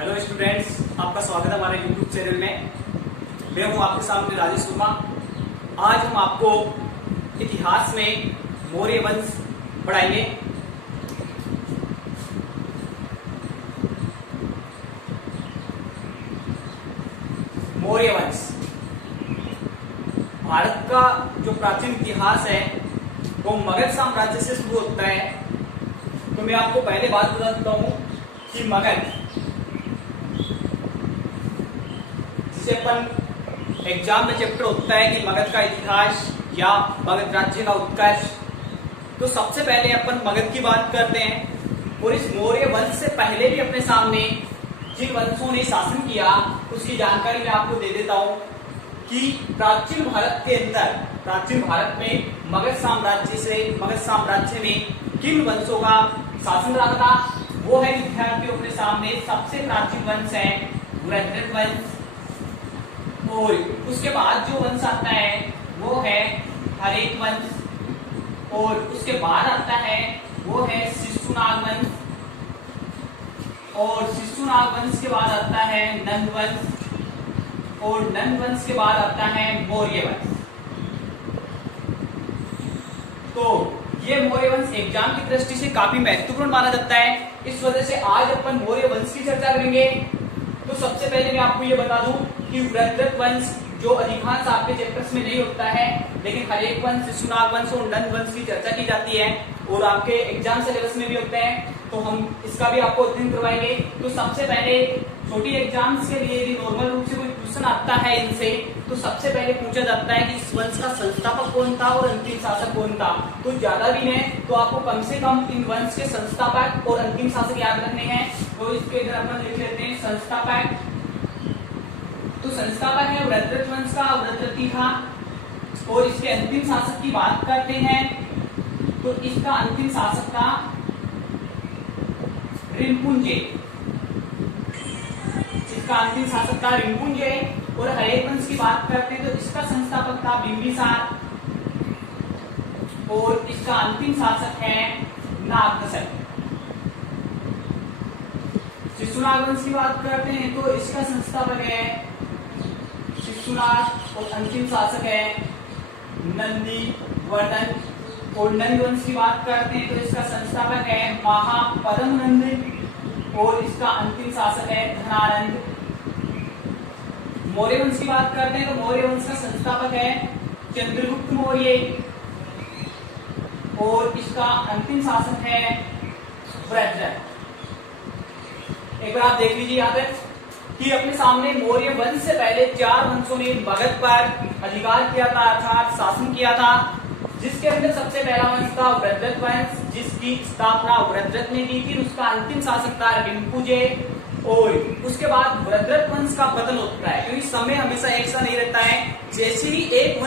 Hello students, आपका स्वागत है हमारे यूट्यूब चैनल में। मैं हूं आपके सामने राजेश वर्मा। आज हम आपको इतिहास में मौर्य वंश पढ़ाएंगे। मौर्य वंश भारत का जो प्राचीन इतिहास है वो मगध साम्राज्य से शुरू होता है। तो मैं आपको पहले बात बता देता हूं कि मगध, जिसे अपन एग्जाम में चैप्टर होता है कि मगध का इतिहास या मगध राज्य का उत्कर्ष, तो सबसे पहले अपन मगध की बात करते हैं। और इस मौर्य वंश से पहले भी अपने सामने जिन वंशों ने शासन किया उसकी जानकारी मैं आपको दे देता हूं कि प्राचीन भारत के अंदर, प्राचीन भारत में मगध साम्राज्य में किन वंशों का शासन रहा था। वो है विद्यार्थियों अपने सामने सबसे प्राचीन वंश है वृहद्रथ वंश। और उसके बाद जो वंश आता है वो है हरेक वंश। और उसके बाद आता है वो है शिशुनाग वंश। और शिशुनाग वंश के बाद आता है नंद वंश। और नंद वंश के बाद आता है मौर्य वंश। तो ये मौर्य वंश एग्जाम की दृष्टि से काफी महत्वपूर्ण माना जाता है। इस वजह से आज अपन मौर्य वंश की चर्चा करेंगे। तो सबसे पहले मैं आपको ये बता दूं कि वृहद्रथ वंश जो अधिकांश आपके चैप्टर्स में नहीं होता है, लेकिन हरेक वंश, शिशुनाग वंश और नंद वंश की चर्चा की जाती है और आपके एग्जाम सिलेबस में भी होते हैं, तो हम इसका भी आपको अध्ययन करवाएंगे। तो सबसे पहले छोटी एग्जाम्स के लिए यदि नॉर्मल रूप से कोई क्वेश्चन आता है इनसे, तो सबसे पहले पूछा जाता है कि इस वंश का संस्थापक कौन था और अंतिम शासक कौन था। तो ज्यादा भी नहीं, तो आपको कम से कम इन वंश के संस्थापक और अंतिम शासक याद रखने हैं। तो इसके इधर अपन लिख लेते हैं संस्थापक। तो संस्थापक है वृहद्रथ वंश का वृहद्रथी था। और इसके अंतिम शासक की बात करते हैं तो इसका अंतिम शासक था रिपुंजय। इसका अंतिम शासक था रिपुंजय। और हरेक वंश की बात करते हैं तो इसका संस्थापक था बिंबिसार। और इसका अंतिम शासक है नागदशक। शिशुनाग वंश की बात करते हैं तो इसका संस्थापक है शिशुनाग और अंतिम शासक है नंदीवर्धन। और नंद वंश की बात करते हैं तो इसका संस्थापक है महापद्म नंद और इसका अंतिम शासक है धनानंद। मौर्य वंश की बात करते हैं तो मौर्य वंश का संस्थापक है चंद्रगुप्त मौर्य और इसका अंतिम शासक है वृहद्रथ। एक बार आप देख लीजिए यहाँ पे कि अपने सामने मौर्य वंश से पहले 4 वंशों ने मगध पर अधिकार किया था, अर्थात शासन किया था। जिसके अंदर सबसे पहला वंश था वृहद्रथ वंश, जिसकी स्थापना वृहद्रथ ने की थी। उसका अंतिम शासक था रिपुंजय। और उसके बाद वृहद्रथ वंश का पतन होता है, क्योंकि समय हमेशा एक सा नहीं रहता है। जैसे ही एक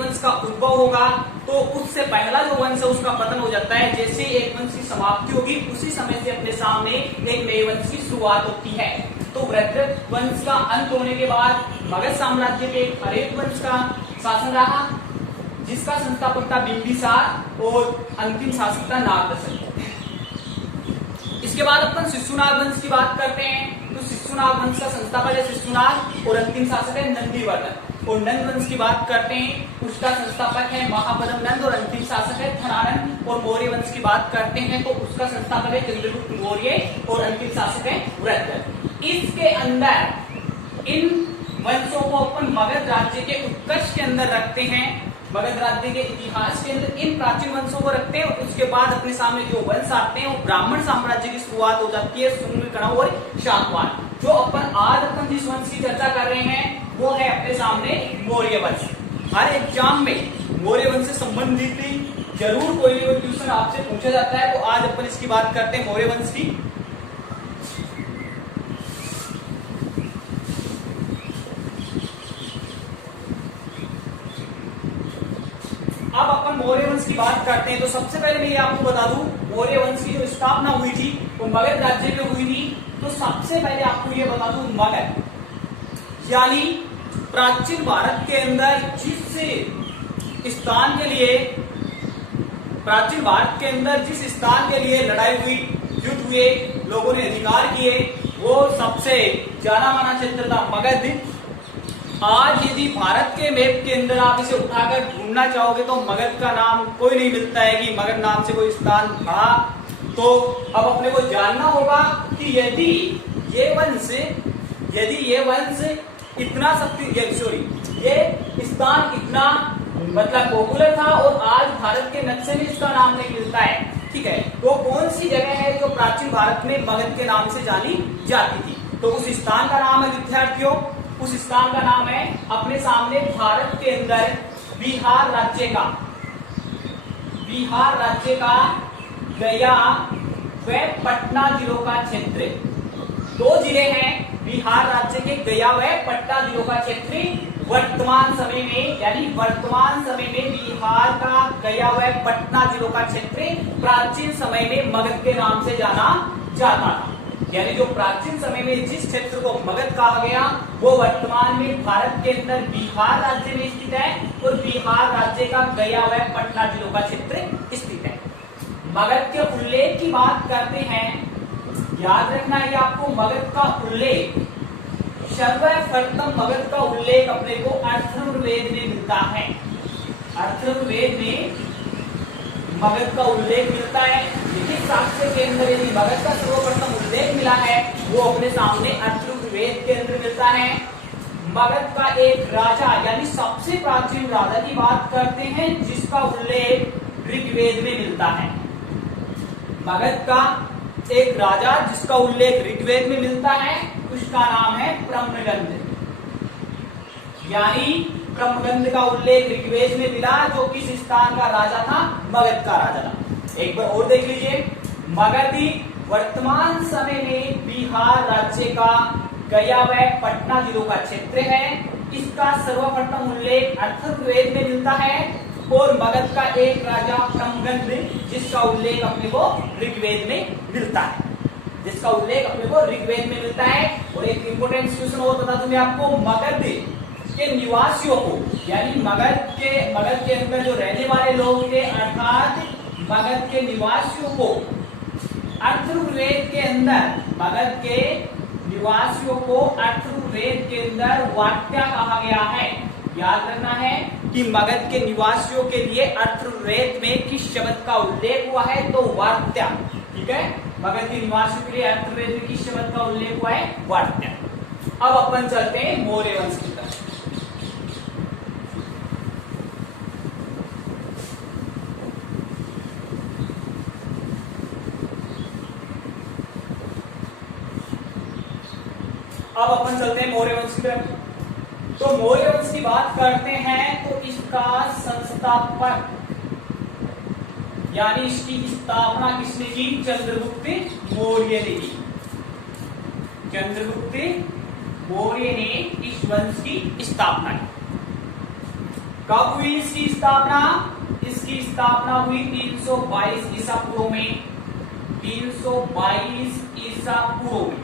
वंश का उद्भव होगा तो उससे पहला जो वंश है उसका पतन हो जाता है। जैसे ही एक वंश की समाप्ति होगी उसी समय से अपने सामने एक नए वंश की शुरुआत होती है। तो वृहद्रथ वंश का अंत होने के बाद मगध साम्राज्य के हरेक वंश का शासन रहा, जिसका संस्थापक था बिंबिसार और अंतिम शासक था नागदशक। इसके बाद अपन शिशुनाग वंश की बात करते हैं तो शिशुनाग वंश का संस्थापक है शिशुनाग और अंतिम शासक है नंदीवर्धन। और नंद वंश की बात करते हैं, उसका संस्थापक है महापद्म नंद और अंतिम शासक है धनानंद। और मौर्य वंश की बात करते हैं तो उसका संस्थापक है चंद्रगुप्त मौर्य और अंतिम शासक है वृहद्रथ। इसके अंदर इन वंशों को अपन मगध राज्य के उत्कर्ष के अंदर रखते हैं, मगध राज्य के इतिहास के अंदर इन प्राचीन वंशों को रखते हैं। और उसके बाद अपने सामने जो वंश आते हैं वो ब्राह्मण साम्राज्य की शुरुआत हो जाती है, शुंग, कणव और शातवाहन। जो आज अपन जिस वंश की चर्चा कर रहे हैं वो है अपने सामने मौर्य वंश। हर एग्जाम में मौर्य वंश से संबंधित जरूर कोई ना कोई क्वेश्चन आपसे पूछा जाता है। तो आज अपन इसकी बात करते हैं मौर्य वंश की। अब अपन मौर्य वंश की बात करते हैं तो सबसे पहले मैं ये आपको बता दूं, मौर्य वंश की जो स्थापना हुई थी वो मगध राज्य में हुई थी। तो सबसे पहले आपको ये बता दूं, मगध यानी प्राचीन भारत के अंदर जिस स्थान के लिए लड़ाई हुई युद्ध हुए, लोगों ने अधिकार किए, वो सबसे जाना माना क्षेत्र था मगध। आज यदि भारत के मैप के अंदर आप इसे उठाकर ढूंढना चाहोगे तो मगध का नाम कोई नहीं मिलता है कि मगध नाम से कोई स्थान था। तो अब अपने को जानना होगा कि यदि ये वंश इतना ये स्थान इतना मतलब पॉपुलर था और आज भारत के नक्शे में इसका नाम नहीं मिलता है, ठीक है, तो कौन सी जगह है जो प्राचीन भारत में मगध के नाम से जानी जाती थी? तो उस स्थान का नाम है विद्यार्थियों, उस स्थान का नाम है अपने सामने भारत के अंदर बिहार राज्य का गया व पटना जिलों का क्षेत्र। दो जिले हैं बिहार राज्य के, गया व पटना जिलों का क्षेत्र। वर्तमान समय में बिहार का गया व पटना जिलों का क्षेत्र प्राचीन समय में मगध के नाम से जाना जाता था। यानी जो प्राचीन समय में जिस क्षेत्र को मगध कहा गया वो वर्तमान में भारत के अंदर बिहार राज्य में स्थित है और बिहार राज्य का गया व पटना जिलों का क्षेत्र स्थित है। मगध के उल्लेख की बात करते हैं, याद रखना है आपको, मगध का उल्लेख सर्वप्रथम मगध का उल्लेख अपने को अथर्ववेद में मिलता है। अथर्ववेद में मगध का उल्लेख मिलता है। लिखित साक्ष्य के अंदर यदि मगध का सर्वप्रथम उल्लेख मिला है वो अपने सामने अथर्ववेद के अंदर मिलता है। मगध का एक राजा यानी सबसे प्राचीन राजा की बात करते हैं जिसका उल्लेख ऋग्वेद में मिलता है। मगध का एक राजा जिसका उल्लेख ऋग्वेद में मिलता है उसका नाम है ब्रह्मगंध। यानी ब्रह्मगंध का उल्लेख ऋग्वेद में मिला जो किस स्थान का राजा था? मगध का राजा था। एक बार और देख लीजिए, मगध वर्तमान समय में बिहार राज्य का गया व पटना जिलों का क्षेत्र है। इसका सर्वप्रथम उल्लेख अथर्ववेद में मिलता है और मगध का एक राजा ब्रह्मगंध जिसका उल्लेख अपने को ऋग्वेद में मिलता है, और एक इंपोर्टेंट क्वेश्चन और बता दूं मैं आपको, मगध के निवासियों को यानी मगध के अंदर जो रहने वाले लोग थे अर्थात मगध के निवासियों को अथर्ववेद के अंदर वात्या कहा गया है। याद रखना है कि मगध के निवासियों के लिए अथर्ववेद में किस शब्द का उल्लेख हुआ है? तो वात्या, ठीक है। मगध के निवासियों के लिए अथर्ववेद में किस शब्द का उल्लेख हुआ है? वात्या। अब अपन चलते हैं मौर्य वंश की तरफ। मौर्य वंश की तरफ। तो मौर्य वंश की बात करते हैं तो इसका संस्थापक यानी इसकी स्थापना किसने की? चंद्रगुप्त मौर्य ने की। चंद्रगुप्त मौर्य ने इस वंश की स्थापना की। कब हुई इसकी स्थापना? इसकी स्थापना हुई 322 ईसा पूर्व में। 322 ईसा पूर्व में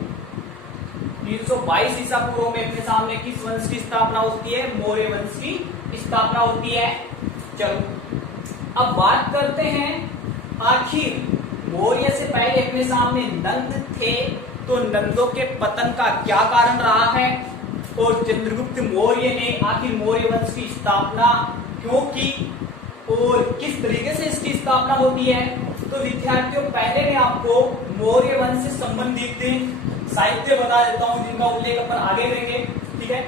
322 ईसा पूर्व में अपने सामने किस वंश की स्थापना होती है? मौर्य वंश की स्थापना होती है। चलो अब बात करते हैं आखिर मौर्य से पहले अपने सामने नंद थे तो नंदों के पतन का क्या कारण रहा है और चंद्रगुप्त मौर्य ने आखिर मौर्य वंश की स्थापना क्यों की और किस तरीके से इसकी स्थापना होती है। तो विद्यार्थियों पहले मैं आपको मौर्य वंश से संबंधित साहित्य बता देता हूं जिनका उल्लेख अपन आगे करेंगे, ठीक है।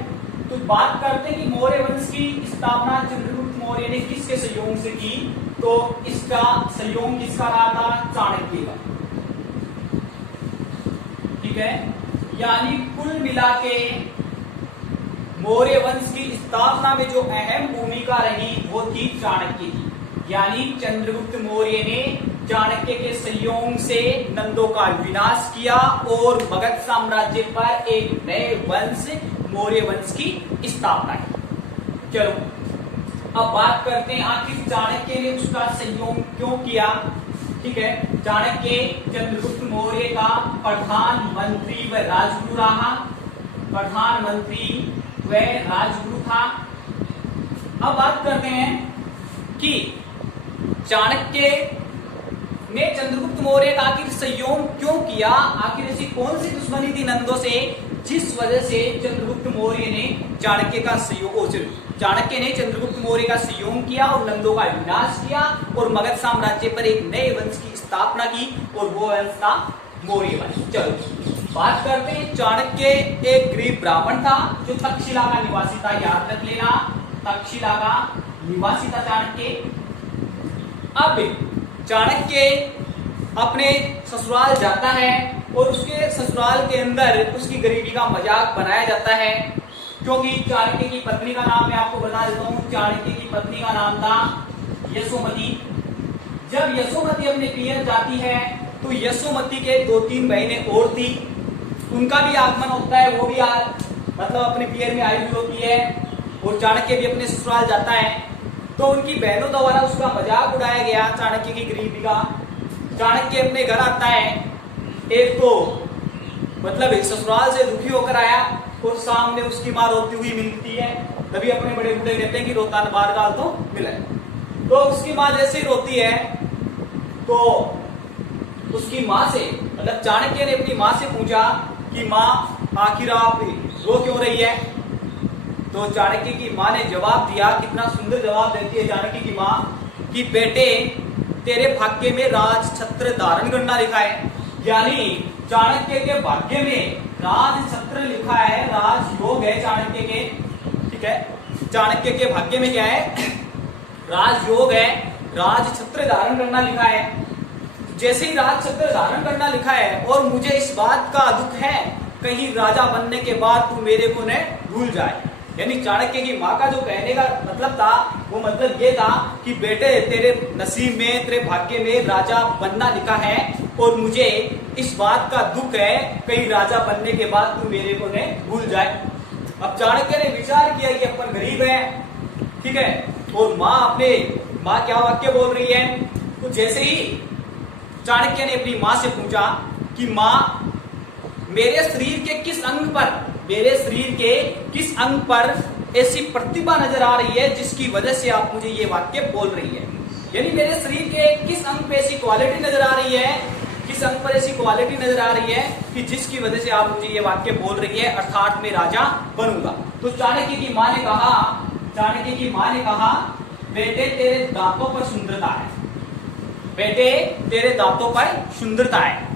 तो बात करते हैं कि मौर्य वंश की स्थापना चंद्रगुप्त मौर्य ने किसके सहयोग से की? तो इसका सहयोग किसका रहा था? चाणक्य का, ठीक है। यानी कुल मिला के मौर्य वंश की स्थापना में जो अहम भूमिका रही वो थी चाणक्य की। यानी चंद्रगुप्त मौर्य ने चाणक्य के सहयोग से नंदों का विनाश किया और मगध साम्राज्य पर एक नए वंश मौर्य वंश की स्थापना की। चलो अब बात करते हैं आखिर चाणक्य ने उसका सहयोग क्यों किया, ठीक है। चाणक्य चंद्रगुप्त मौर्य का प्रधानमंत्री व राजगुरु रहा, था। अब बात करते हैं कि चाणक्य ने चंद्रगुप्त मौर्य का आखिर संयोग क्यों किया, आखिर ऐसी कौन सी दुश्मनी थी नंदों से जिस वजह से चंद्रगुप्त मौर्य ने चाणक्य का सहयोग, चाणक्य ने चंद्रगुप्त मौर्य का सहयोग किया और नंदों का विनाश किया और मगध साम्राज्य पर एक नए वंश की स्थापना की और वो वंश था मौर्य वंश। चलो बात करते हैं। चाणक्य एक गरीब ब्राह्मण था जो तक्षशिला का निवासी था, याद रख लेना, तक्षशिला का निवासी था चाणक्य। अब चाणक्य अपने ससुराल जाता है और उसके ससुराल के अंदर उसकी गरीबी का मजाक बनाया जाता है, क्योंकि चाणक्य की पत्नी का नाम मैं आपको बता देता हूं, चाणक्य की पत्नी का नाम था यशोमती। जब यशोमती अपने पियर जाती है तो यशोमती के 2-3 बहनें और थी, उनका भी आगमन होता है, वो भी मतलब अपने पियर में आई हुई होती है और चाणक्य भी अपने ससुराल जाता है। तो उनकी बहनों द्वारा उसका मजाक उड़ाया गया चाणक्य की गरीबी का। चाणक्य अपने घर आता है, एक तो मतलब ससुराल से दुखी होकर आया और सामने उसकी माँ रोती हुई मिलती है, तभी अपने बड़े बूढ़े कहते हैं कि रोता न बार गाल तो मिले। तो उसकी माँ जैसे ही रोती है तो उसकी माँ से मतलब चाणक्य ने अपनी माँ से पूछा कि माँ आखिर आप रो क्यों रही है। तो चाणक्य की माँ ने जवाब दिया, कितना सुंदर जवाब देती है चाणक्य की माँ, कि बेटे तेरे भाग्य में राज छत्र धारण करना लिखा है। यानी चाणक्य के भाग्य में राज छत्र लिखा है, राज योग है चाणक्य के, ठीक है। चाणक्य के भाग्य में क्या है, राज योग है, राज छत्र धारण करना लिखा है। जैसे ही राज छत्र धारण करना लिखा है और मुझे इस बात का दुख है कहीं राजा बनने के बाद तू मेरे को न भूल जाए। यानी चाणक्य की माँ का जो कहने का मतलब था वो मतलब ये था कि बेटे तेरे नसीब में, तेरे भाग्य में राजा बनना लिखा है और मुझे इस बात का दुख है कहीं राजा बनने के बाद तू मेरे को न भूल जाए। अब चाणक्य ने विचार किया कि अपन गरीब है, ठीक है, और माँ क्या वाक्य बोल रही है। तो जैसे ही चाणक्य ने अपनी माँ से पूछा कि माँ मेरे शरीर के किस अंग पर ऐसी प्रतिभा नजर आ रही है जिसकी वजह से आप मुझे ये वाक्य बोल रही है। यानी मेरे शरीर के किस अंग पे ऐसी क्वालिटी नजर आ रही है, किस अंग पर ऐसी क्वालिटी नजर आ रही है कि जिसकी वजह से आप मुझे ये वाक्य बोल रही है, अर्थात मैं राजा बनूंगा। तो चाणक्य की माँ ने कहा बेटे तेरे दांतों पर सुंदरता है, बेटे तेरे दांतों पर सुंदरता है।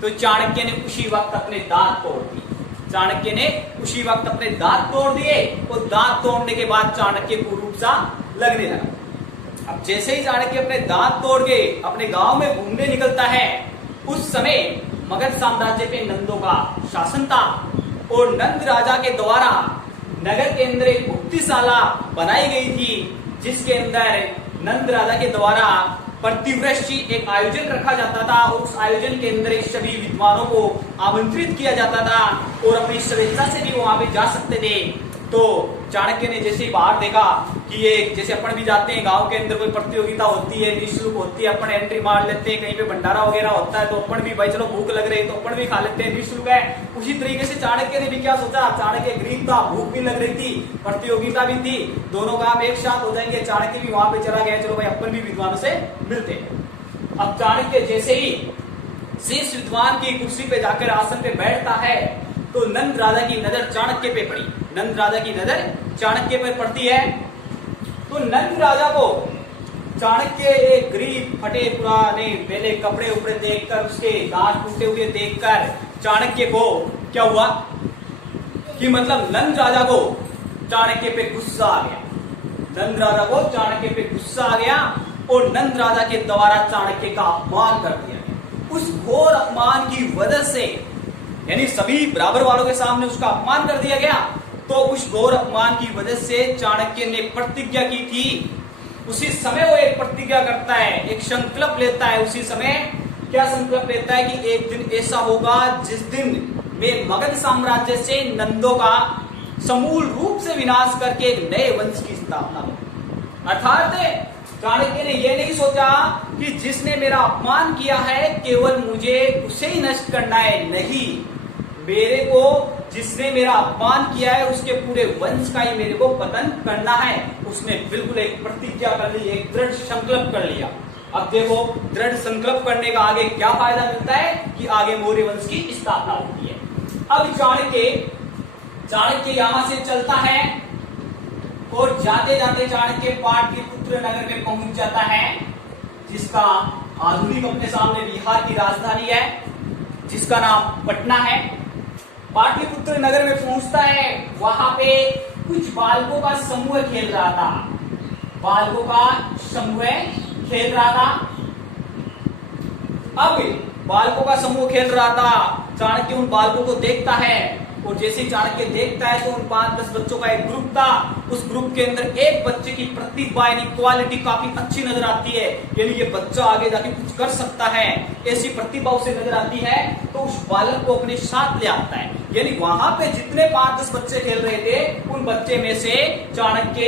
तो चाणक्य ने उसी वक्त अपने दांत तोड़ दिए। चाणक्य ने उसी वक्त अपने दांत तोड़ दिए और दांत तोड़ने के बाद चाणक्य को रूप सा लगने लगा। अब जैसे ही चाणक्य अपने दांत तोड़ के अपने गांव में घूमने निकलता है, उस समय मगध साम्राज्य पे नंदों का शासन था और नंद राजा के द्वारा नगर के अंदर एक भुक्तिशाला बनाई गई थी, जिसके अंदर नंद राजा के द्वारा प्रतिवर्षी एक आयोजन रखा जाता था और उस आयोजन के अंदर सभी विद्वानों को आमंत्रित किया जाता था और अपनी स्वेच्छा से भी वहां पे जा सकते थे। तो चाणक्य ने जैसे ही बाहर देखा कि ये जैसे अपन भी जाते हैं गांव के अंदर कोई प्रतियोगिता होती है, निःशुल्क होती है, अपन एंट्री मार लेते हैं, कहीं पे भंडारा वगैरह होता है तो अपन भी भाई चलो भूख लग रही है तो अपन भी खा लेते हैं, निःशुल्क है। उसी तरीके से चाणक्य ने भी क्या सोचा, चाणक्य गरीब था, भूख भी लग रही थी, प्रतियोगिता भी थी, दोनों काम एक साथ हो जाएंगे। चाणक्य भी वहां पे चला गया, चलो भाई अपन भी विद्वानों से मिलते। अब चाणक्य जैसे ही शीर्ष विद्वान की कुर्सी पे जाकर आसन पे बैठता है तो नंद राजा की नजर चाणक्य पे पड़ी। नंद राजा की नजर चाणक्य पर पड़ती है तो नंद राजा को चाणक्य एक गरीब फटे पुराने पहले कपड़े उपड़े देखकर, उसके दांत टूटे हुए देखकर चाणक्य को क्या हुआ कि मतलब नंद राजा को चाणक्य पे गुस्सा आ गया। नंद राजा को चाणक्य पे गुस्सा आ गया और नंद राजा के द्वारा चाणक्य का अपमान कर दिया गया। उस घोर अपमान की वजह से, यानी सभी बराबर वालों के सामने उसका अपमान कर दिया गया, तो उस घोर अपमान की वजह से चाणक्य ने प्रतिज्ञा की थी। उसी समय वो एक प्रतिज्ञा करता है, एक संकल्प लेता है। उसी समय क्या संकल्प लेता है कि एक दिन ऐसा होगा जिस दिन मैं मगध साम्राज्य से नंदों का समूल रूप से विनाश करके एक नए वंश की स्थापना हो। अर्थात चाणक्य ने यह नहीं सोचा कि जिसने मेरा अपमान किया है केवल मुझे उसे ही नष्ट करना है, नहीं, मेरे को जिसने मेरा अपमान किया है उसके पूरे वंश का ही मेरे को पतन करना है। उसने बिल्कुल एक प्रतिज्ञा कर ली, एक दृढ़ संकल्प कर लिया। अब देखो दृढ़ संकल्प करने का आगे क्या फायदा मिलता है कि आगे मौर्य वंश की स्थापना होती है। अब चाणक्य यहां से चलता है और जाते जाते चाणक्य पाटलिपुत्र नगर में पहुंच जाता है, जिसका आधुनिक अपने सामने बिहार की राजधानी है, जिसका नाम पटना है। पाटलिपुत्र नगर में पहुंचता है, वहां पे कुछ बालकों का समूह खेल रहा था, बालकों का समूह खेल रहा था। अब बालकों का समूह खेल रहा था, चाणक्य उन बालकों को देखता है और जैसे ही चाणक्य देखता है तो उन 5-10 बच्चों का एक ग्रुप था, उस ग्रुप के अंदर एक बच्चे की प्रतिभा यानी क्वालिटी काफी अच्छी नजर आती है, यानी ये बच्चा आगे जाके कुछ कर सकता है, ऐसी प्रतिभा उसे नजर आती है, तो उस बालक को अपने साथ ले आता है। यानी वहां पे जितने 5-10 बच्चे खेल रहे थे, उन बच्चे में से चाणक्य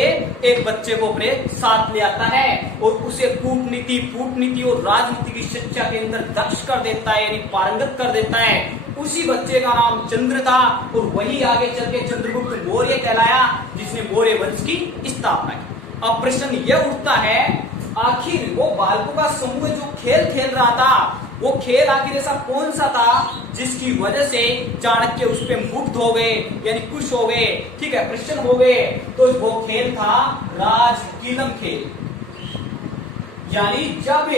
एक बच्चे को अपने साथ ले आता है और उसे कूटनीति और राजनीति की शिक्षा के अंदर दक्ष कर देता है, यानी पारंगत कर देता है। उसी बच्चे का नाम चंद्र था और वही आगे चल के चंद्रगुप्त मौर्य कहलाया, जिसने मौर्य वंश की स्थापना की। अब प्रश्न यह उठता है, आखिर वो बालकों का समूह जो खेल खेल रहा था, वो खेल आखिर ऐसा कौन सा था जिसकी वजह से चाणक्य उस पर मुग्ध हो गए, यानी खुश हो गए, ठीक है, प्रसन्न हो गए। तो वो खेल था राजकीलम खेल। यानी जब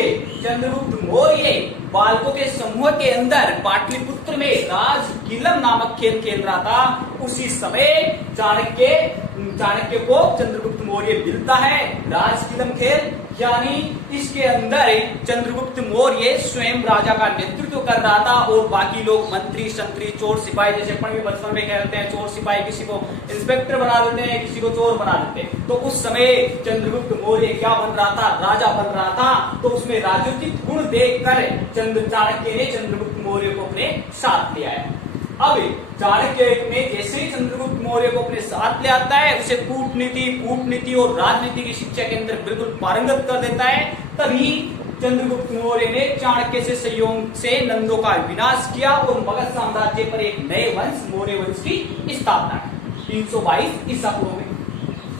चंद्रगुप्त मौर्य बालकों के समूह के अंदर पाटलिपुत्र में राजकीलम नामक खेल खेल रहा था, उसी समय चाणक्य को चंद्रगुप्त मौर्य मिलता है राजकीलम खेल। यानी इसके अंदर चंद्रगुप्त मौर्य स्वयं राजा का नेतृत्व कर रहा था और बाकी लोग मंत्री संतरी चोर सिपाही, जैसे अपन भी बचपन में कहते हैं चोर सिपाही, किसी को इंस्पेक्टर बना देते हैं, किसी को चोर बना देते हैं। तो उस समय चंद्रगुप्त मौर्य क्या बन रहा था, राजा बन रहा था। तो उसमें राजनीतिक गुण देखकर चाणक्य ने चंद्रगुप्त मौर्य को अपने साथ ले आया। अब चाणक्य ने जैसे ही चंद्रगुप्त मौर्य को अपने साथ ले आता है, उसे कूटनीति और राजनीति की शिक्षा के अंदर बिल्कुल पारंगत कर देता है। तभी चंद्रगुप्त मौर्य ने चाणक्य से सहयोग से नंदों का विनाश किया और मगध साम्राज्य पर एक नए वंश मौर्य वंश की स्थापना की 322 ईसा पूर्व में।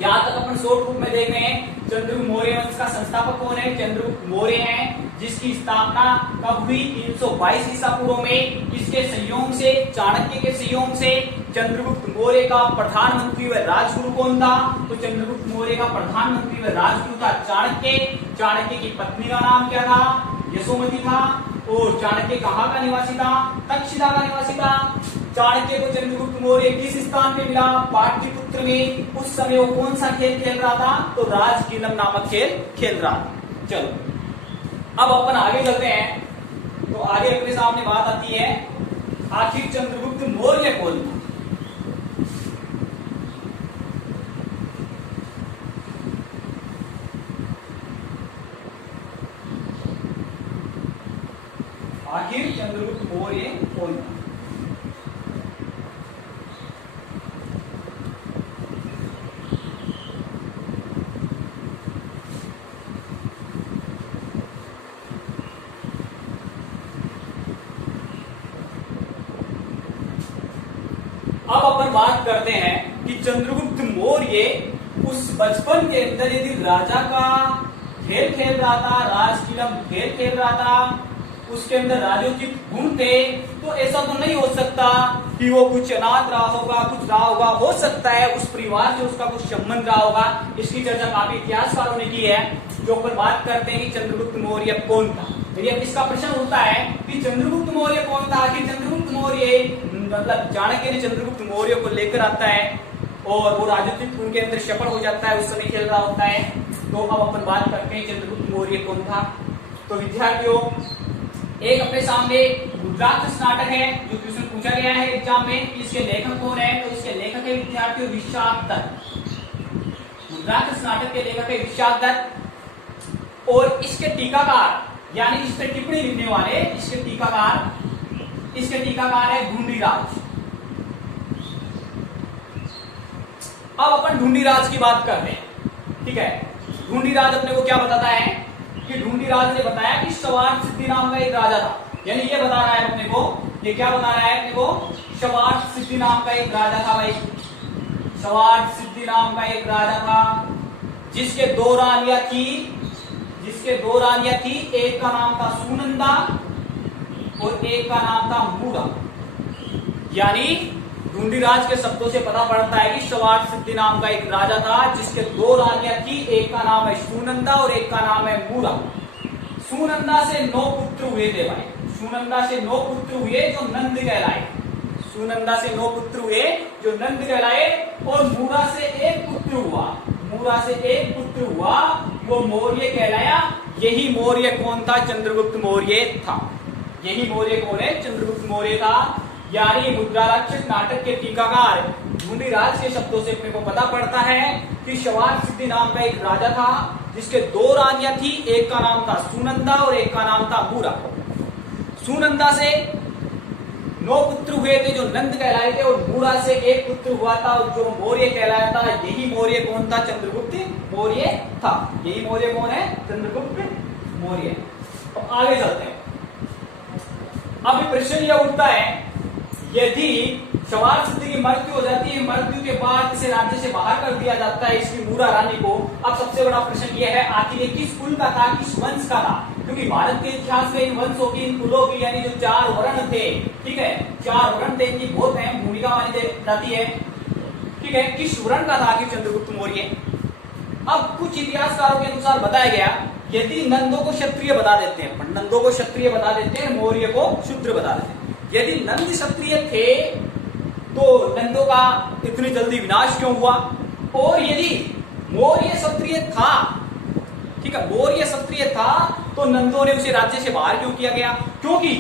यहाँ तक अपन शॉर्ट रूप में देख रहे हैं। चंद्रगुप्त मौर्य वंश का संस्थापक कौन है? चंद्रगुप्त मौर्य हैं, जिसकी स्थापना कब हुई? 322 ईसा पूर्व में। किसके सहयोग से? चाणक्य के सहयोग से। चंद्रगुप्त मौर्य का प्रधानमंत्री व राजगुरु कौन था? तो चंद्रगुप्त मौर्य का प्रधानमंत्री व राजगुरु था चाणक्य। चाणक्य की पत्नी का नाम क्या था? यशोमती था। और चाणक्य कहाँ का निवासी था? तक्षशिला का निवासी था। चाणक्य को चंद्रगुप्त मौर्य किस स्थान पे मिला? पाटलिपुत्र में। उस समय वो कौन सा खेल खेल रहा था? तो राजकीलम नामक खेल खेल रहा था। चलो अब अपन आगे चलते हैं। तो आगे अपने सामने बात आती है, आखिर चंद्रगुप्त मौर्य कौन था? आखिर चंद्रगुप्त मौर्य कौन था? अब अपन बात करते हैं कि चंद्रगुप्त मौर्य उस बचपन के अंदर यदि राजा का खेल खेल रहा था, राजकीलम खेल खेल रहा था, उसके अंदर राजनीतिक गुण थे, तो ऐसा तो नहीं हो सकता कि वो कुछ अनाथ रहा होगा, कुछ रहा होगा। हो सकता है उस परिवार से उसका कुछ संबंध रहा होगा। इसकी चर्चा काफी इतिहासकारों ने की है। जो पर बात करते हैं कि चंद्रगुप्त मौर्य कौन था। यदि अब इसका प्रश्न होता है कि चंद्रगुप्त मौर्य कौन था, आखिर चंद्रगुप्त मौर्य मतलब चाणक्य ने चंद्रगुप्त मौर्य को लेकर आता है और वो राजनीतिक गुण के अंदर सफल हो जाता है, उस समय खेल रहा होता है। तो अब अपन बात करते हैं चंद्रगुप्त मौर्य कौन था। तो विद्यार्थियों, एक अपने सामने रुद्राक्ष नाटक है जो क्वेश्चन पूछा गया है एग्जाम में। इसके लेखक कौन है? तो इसके लेखक है विद्यार्थियों विशाख दत्त। रुद्राक्ष नाटक के लेखक है विशाख दत्त और इसके टीकाकार यानी इस पर टिप्पणी लिखने वाले इसके टीकाकार है ढूंढीराज। अब अपन ढूंढीराज की बात करते हैं, ठीक है। ढूंढीराज अपने को क्या बताता है कि ढूंढीराज ने बताया कि सवार सिद्धि नाम का एक राजा था। यानी ये बता रहा है अपने को, ये क्या बता रहा है अपने को? सवार सिद्धि नाम का एक राजा था भाई। सवार सिद्धि नाम का एक राजा था जिसके 2 रानियां थी जिसके दो रानियां थी, एक का नाम था सुनंदा और एक का नाम था मूरा। यानी ढूंढीराज के शब्दों से पता पड़ता है कि सवार सिद्धि नाम का एक राजा था जिसके दो रानियां थी, एक का नाम है सुनंदा और एक का नाम है मूरा। सुनंदा से 9 पुत्र हुए थे भाई, सुनंदा से 9 पुत्र हुए जो नंद कहलाए, सुनंदा से 9 पुत्र हुए जो नंद कहलाए। और मूरा से एक पुत्र हुआ, मूरा से एक पुत्र हुआ वो मौर्य कहलाया। यही मौर्य कौन था? चंद्रगुप्त मौर्य था। यही मौर्य कौन है? चंद्रगुप्त मौर्य था। यानी मुद्रा राक्षस नाटक के टीकाकार ढूंढीराज के शब्दों से अपने को पता पड़ता है कि सवार सिद्धि नाम का एक राजा था जिसके 2 रानियां थी, एक का नाम था सुनंदा और एक का नाम था मूरा। सुनंदा से 9 पुत्र हुए थे जो नंद कहलाए थे और मूरा से एक पुत्र हुआ था जो मौर्य कहलाया था। यही मौर्य कौन था? चंद्रगुप्त मौर्य था। यही मौर्य कौन है? चंद्रगुप्त मौर्य। तो आगे चलते हैं। अब प्रश्न यह उठता है, यदि सवार सिद्धि की मृत्यु हो जाती है, मृत्यु के बाद इसे राज्य से बाहर कर दिया जाता है, इसकी मूरा रानी को। अब सबसे बड़ा प्रश्न यह है, आखिर ये किस कुल का था, किस वंश का था? क्योंकि भारत के इतिहास में इन वंशों की, इन कुलों की, यानी जो 4 वर्ण थे, ठीक है, 4 वर्ण थे, इनकी बहुत अहम भूमिका मानी जाती है। ठीक है, किस वर्ण का था आखिर चंद्रगुप्त मौर्य? अब कुछ इतिहासकारों के अनुसार बताया गया, यदि नंदों को क्षत्रिय बता देते हैं, नंदों को क्षत्रिय बता देते हैं, मौर्य को शूद्र बता देते हैं। यदि नंद क्षत्रिय थे तो नंदों का इतनी जल्दी विनाश क्यों हुआ? और यदि मौर्य क्षत्रिय था, ठीक है, मौर्य क्षत्रिय था तो नंदों ने उसे राज्य से बाहर क्यों किया गया? क्योंकि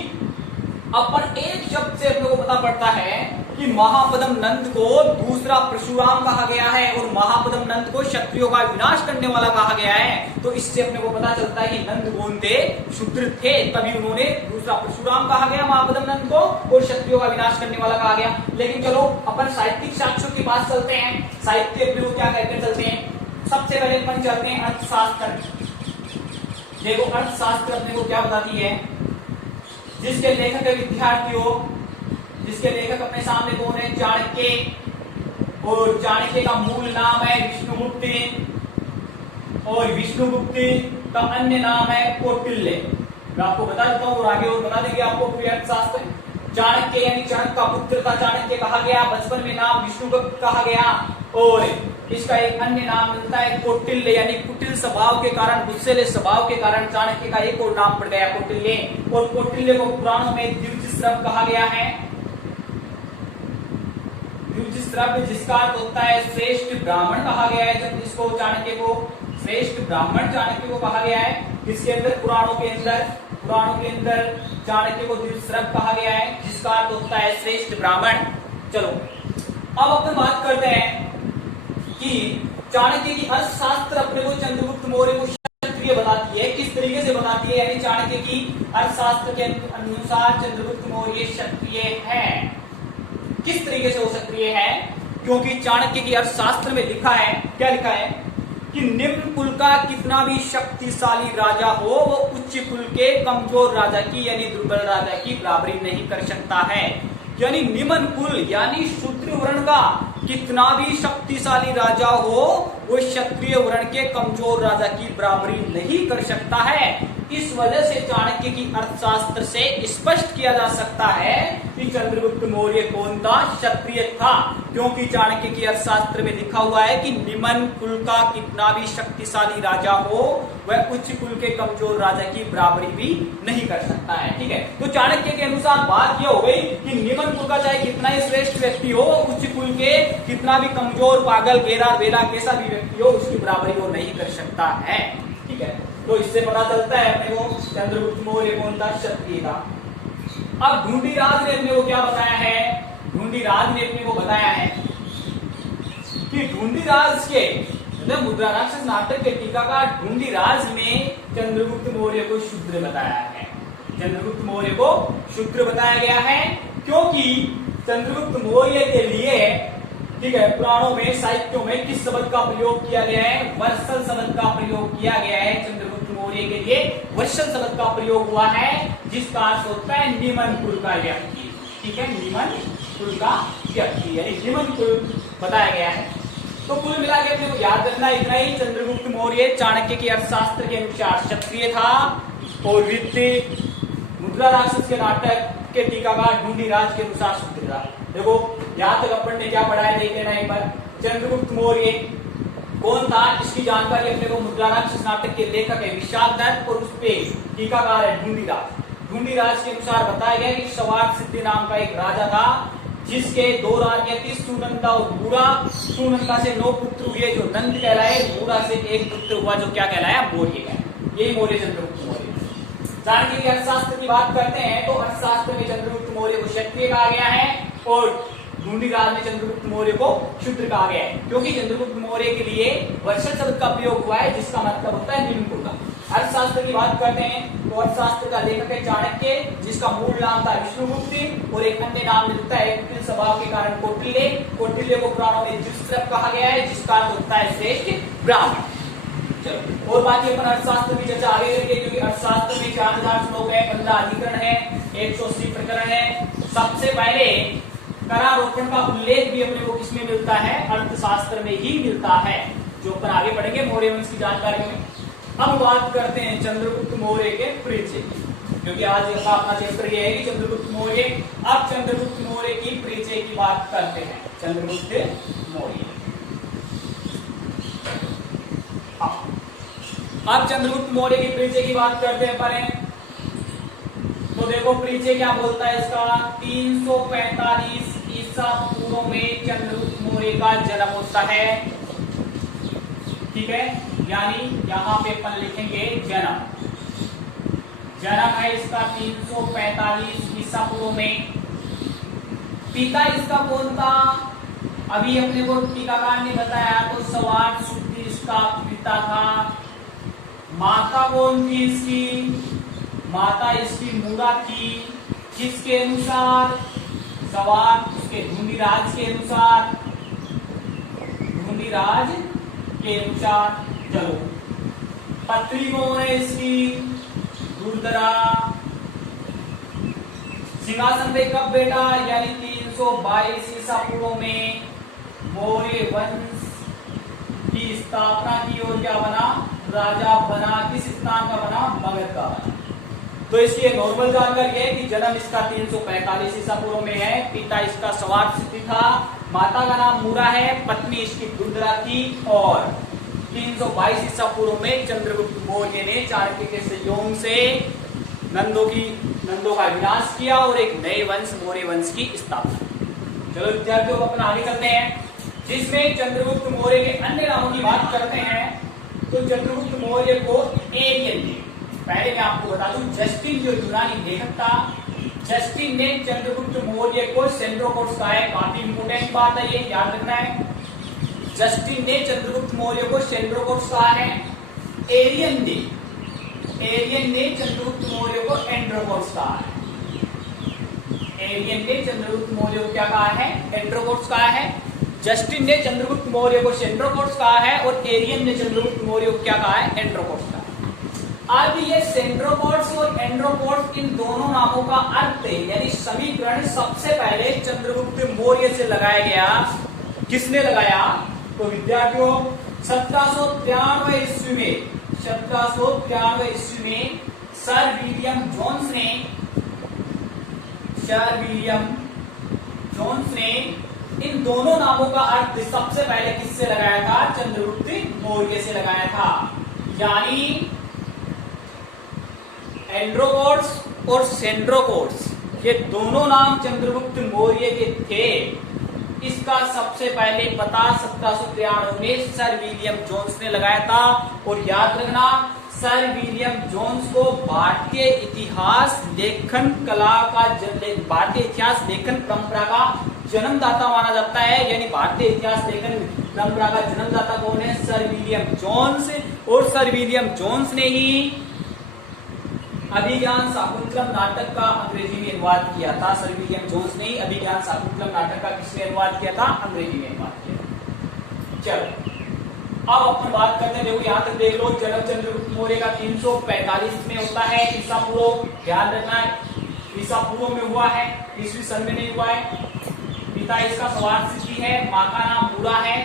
अपन एक शब्द से अपने को पता पड़ता है कि महापद्म नंद को दूसरा परशुराम कहा गया है और महापद्म नंद को क्षत्रियों का विनाश करने वाला कहा गया है। तो इससे अपने को पता चलता है कि नंद कौन थे? शूद्र थे, तभी उन्होंने दूसरा परशुराम कहा गया महापद्म नंद को और क्षत्रियों का विनाश करने वाला कहा गया। लेकिन चलो अपन साहित्यिक साक्ष्यों के पास चलते हैं। साहित्य अपने को क्या कहकर चलते हैं? सबसे पहले अपन चलते हैं अर्थशास्त्र। देखो अर्थशास्त्र अपने को क्या बताती है, जिसके लेखक है विद्यार्थियों, जिसके लेखक अपने सामने कौन है? चाणक्य। और चाणक्य का मूल नाम है विष्णुगुप्त और विष्णुगुप्त का अन्य नाम है कौटिल्य। मैं आपको बता देता हूँ और आगे और बता देंगे आपको पूरी अर्थशास्त्र। चाणक्य यानी चाणक्य का पुत्र था, चाणक्य कहा गया। बचपन में नाम विष्णुगुप्त कहा गया और इसका एक अन्य नाम मिलता है कौटिल्य, यानी कुटिल स्वभाव के कारण, गुस्सेले स्वभाव के कारण चाणक्य का एक और नाम पड़ गया कौटिल्य। और कौटिल्य को पुराणों में द्विजश्रव कहा गया है। द्विजश्रव जिसका अर्थ होता है श्रेष्ठ ब्राह्मण कहा गया है। जब इसको चाणक्य को श्रेष्ठ ब्राह्मण चाणक्य को कहा गया है, इसके अंदर पुराणों के अंदर चाणक्य को द्विजश्रव कहा गया है, जिसका अर्थ होता है श्रेष्ठ ब्राह्मण। चलो अब अपन बात करते हैं कि चाणक्य की अर्थशास्त्र अपने को चंद्रगुप्त मौर्य को क्षत्रिय बताती है। किस तरीके से बताती है? यानी चाणक्य की अर्थशास्त्र के अनुसार चंद्रगुप्त मौर्य क्षत्रिय है। किस तरीके से वो क्षत्रिय है? क्योंकि चाणक्य की अर्थशास्त्र में लिखा है, क्या लिखा है कि निम्न कुल का कितना भी शक्तिशाली राजा हो वो उच्च कुल के कमजोर राजा की यानी दुर्बल राजा की बराबरी नहीं कर सकता है। यानी निम्न कुल यानी शूद्र वर्ण का कितना भी शक्तिशाली राजा हो वो क्षत्रिय वर्ण के कमजोर राजा की बराबरी नहीं कर सकता है। इस वजह से चाणक्य की अर्थशास्त्र से स्पष्ट किया जा सकता है कि चंद्रगुप्त मौर्य कौन था? क्षत्रिय था। क्योंकि चाणक्य की अर्थशास्त्र में लिखा हुआ है कि निम्न कुल का कितना भी शक्तिशाली राजा हो वह उच्च कुल के कमजोर राजा की बराबरी भी नहीं कर सकता है। ठीक है, तो चाणक्य के अनुसार बात यह हो गई कि निम्न कुल का चाहे कितना ही श्रेष्ठ व्यक्ति हो, उच्च कुल के कितना भी कमजोर, पागल, गेरा, बेला कैसा भी व्यक्ति हो उसकी बराबरी वो नहीं कर सकता है। ठीक है, तो इससे पता चलता है अपने को चंद्रगुप्त मौर्य कौन था? क्षत्रिय था। अब ढूंढीराज ने अपने को क्या बताया है? ढूंढीराज ने अपने को बताया है कि ढूंढीराज के मतलब मुद्रा राक्षस नाटक के टीकाकार ढूंढीराज ने चंद्रगुप्त मौर्य को शूद्र बताया है। चंद्रगुप्त मौर्य को शूद्र बताया गया है क्योंकि चंद्रगुप्त मौर्य के लिए, ठीक है, पुराणों में, साहित्यों में किस शब्द का प्रयोग किया गया है? वर्षल शब्द का प्रयोग किया गया है। चंद्रगुप्त मौर्य के लिए वर्षल शब्द का प्रयोग हुआ है जिसका अर्थ होता है निम्न कुल का व्यक्ति। ठीक है, निम्न कुल का व्यक्ति यानी निम्न कुल बताया गया है। तो कुल मिला के अपने को याद रखना इतना ही, चंद्रगुप्त मौर्य चाणक्य के अर्थशास्त्र के अनुसार क्षत्रिय था और वित्त मुद्रा राक्षस के नाटक के टीकाकार ढूंढीराज के अनुसार शूद्र था। देखो यहाँ तक अपन ने क्या पढ़ा है देख लेना एक बार। चंद्रगुप्त मौर्य कौन था इसकी जानकारी अपने को मुद्रा राक्षस नाटक के लेखक है विशाल दत्त और उस पे टीकाकार है ढूंढीराज। ढूंढीराज के अनुसार बताया गया कि सवार सिद्धि नाम का एक राजा था जिसके 2 राज्य थी, सुनंदा और बूढ़ा। सुनंदा से 9 पुत्र हुए जो नंद कहलाए, बूढ़ा से 1 पुत्र हुआ जो क्या कहलाया, मौर्य कहलाया। यही मौर्य चंद्रगुप्त मौर्य। चाणक्य के अर्थशास्त्र की बात करते हैं तो अर्थशास्त्र में चंद्रगुप्त मौर्य को क्षत्रिय कहा गया है और ढूंढीराज में चंद्रगुप्त मौर्य को शूद्र कहा गया है, क्योंकि चंद्रगुप्त मौर्य के लिए वर्षा शब्द का प्रयोग हुआ है जिसका मतलब होता है निम्न कुल का। अर्थशास्त्र की बात करते हैं तो अर्थशास्त्र का लेखक है चाणक्य जिसका मूल नाम था विष्णुगुप्त और एक अन्य नाम मिलता है कुटिल स्वभाव के कारण कौटिल्य। कौटिल्य को पुराणों में जुष्टरप कहा गया है जिसका अर्थ होता है श्रेष्ठ ब्राह्मण। चलो और बाकी अपन अर्थशास्त्र की चर्चा आगे करेंगे, क्योंकि अर्थशास्त्र में 4000 श्लोक है, 15 अधिकरण है, 180 प्रकरण है। सबसे पहले करारोपण का उल्लेख भी अपने को किसमें मिलता है, अर्थशास्त्र में ही मिलता है, जो अपन आगे पढ़ेंगे मौर्य वंश की जानकारी में। अब बात करते हैं चंद्रगुप्त मौर्य के परिचय की, क्योंकि आज का अपना चैप्टर ये है कि चंद्रगुप्त मौर्य। अब चंद्रगुप्त मौर्य की परिचय की बात करते हैं। चंद्रगुप्त मौर्य, अब चंद्रगुप्त मौर्य की परिचय की बात करते हैं पहले तो देखो परिचय क्या बोलता है इसका। 345 ईसा पूर्व में चंद्रगुप्त मौर्य का जन्म होता है, ठीक है, यानी यहाँ पे अपन लिखेंगे जन्म। जन्म है इसका 345 ईसा पूर्व में। पिता इसका कौन था, अभी अपने को टीकाकार ने बताया तो सवार शुद्धि इसका पिता था। माता कौन थी इसकी, माता इसकी मूड़ा थी, किसके अनुसार, सवार उसके ढूंढीराज के अनुसार, ढूंढीराज के अनुसार। चलो पत्री कौन है इसकी, दुर्धरा। सिंहासन पे कब बैठा, यानी 322 ईसा पूर्व में मौर्य वंश की स्थापना की और क्या बना, राजा बना। किस स्थान का बना, मगध का बना। तो इसकी नॉर्मल जानकारी है कि जन्म इसका 345 ईसा पूर्व में है। पिता इसका सवार सिद्धि था, माता का नाम मूरा है, पत्नी इसकी दुर्धरा थी और 322 ईसा पूर्व में चंद्रगुप्त मौर्य ने चाणक्य के सहयोग से नंदों का विनाश किया और एक नए वंश मौर्य वंश की स्थापना। चलो विद्यार्थियों अपन आगे चलते हैं, जिसमें चंद्रगुप्त मौर्य के अन्य नामों की बात करते हैं। तो चंद्रगुप्त मौर्य को एरियन ने, पहले मैं आपको बता दूं जस्टिन जो यूनानी लेखक था, जस्टिन ने चंद्रगुप्त मौर्य को सेंड्रोकोट्स कहा है। काफी इंपोर्टेंट बात है, ये याद रखना है। जस्टिन ने चंद्रगुप्त मौर्य को सेंड्रोकोट्स कहा है। एरियन ने चंद्रगुप्त मौर्य को एंड्रोकोट्स कहा है। एरियन ने चंद्रगुप्त मौर्य को क्या कहा है, एंड्रोकोट्स कहा है। जस्टिन ने चंद्रगुप्त मौर्य को सेंड्रोकोट्स कहा है और एरियन ने चंद्रगुप्त मौर्य को क्या कहा है, एंड्रोकोट्स कहा है। अब ये सेंड्रोकोट्स और एंड्रोकोट्स इन दोनों नामों का अर्थ यानी समीकरण सबसे पहले चंद्रगुप्त मौर्य से लगाया गया। किसने लगाया, तो विद्यार्थियों 1793 ईस्वी में, 1793 ईस्वी में सर विलियम जोन्स ने इन दोनों नामों का अर्थ सबसे पहले किससे लगाया था, चंद्रगुप्त मौर्य से लगाया था। यानी एंड्रोकोट्स और सेंड्रोकोट्स ये दोनों नाम चंद्रगुप्त मौर्य के थे। इसका सबसे पहले पता 1793 में सर विलियम जोन्स ने लगाया था। और याद रखना सर विलियम जोन्स को भारतीय इतिहास लेखन कला का, भारतीय इतिहास लेखन परंपरा का जन्मदाता माना जाता है। यानी भारतीय इतिहास लेखन परंपरा का जन्मदाता कौन है, सर विलियम जोन्स। और सर विलियम जोन्स ने ही अभिज्ञान शाकुंतलम नाटक का अंग्रेजी में अनुवाद किया था। सर विलियम जोन्स ने अभिज्ञान शाकुंतलम नाटक का किसने अनुवाद किया था, अंग्रेजी में अनुवाद किया। चलो अब अपन बात करते हैं, देखो यहाँ तक देख लो, जन्म चंद्रगुप्त मौर्य का 345 में होता है ईसा पूर्व। ध्यान रखना है ईसा पूर्व में हुआ है, ईस्वी सन में नहीं हुआ है। पिता इसका सवार सिद्धि है, माँ का नाम मूरा है।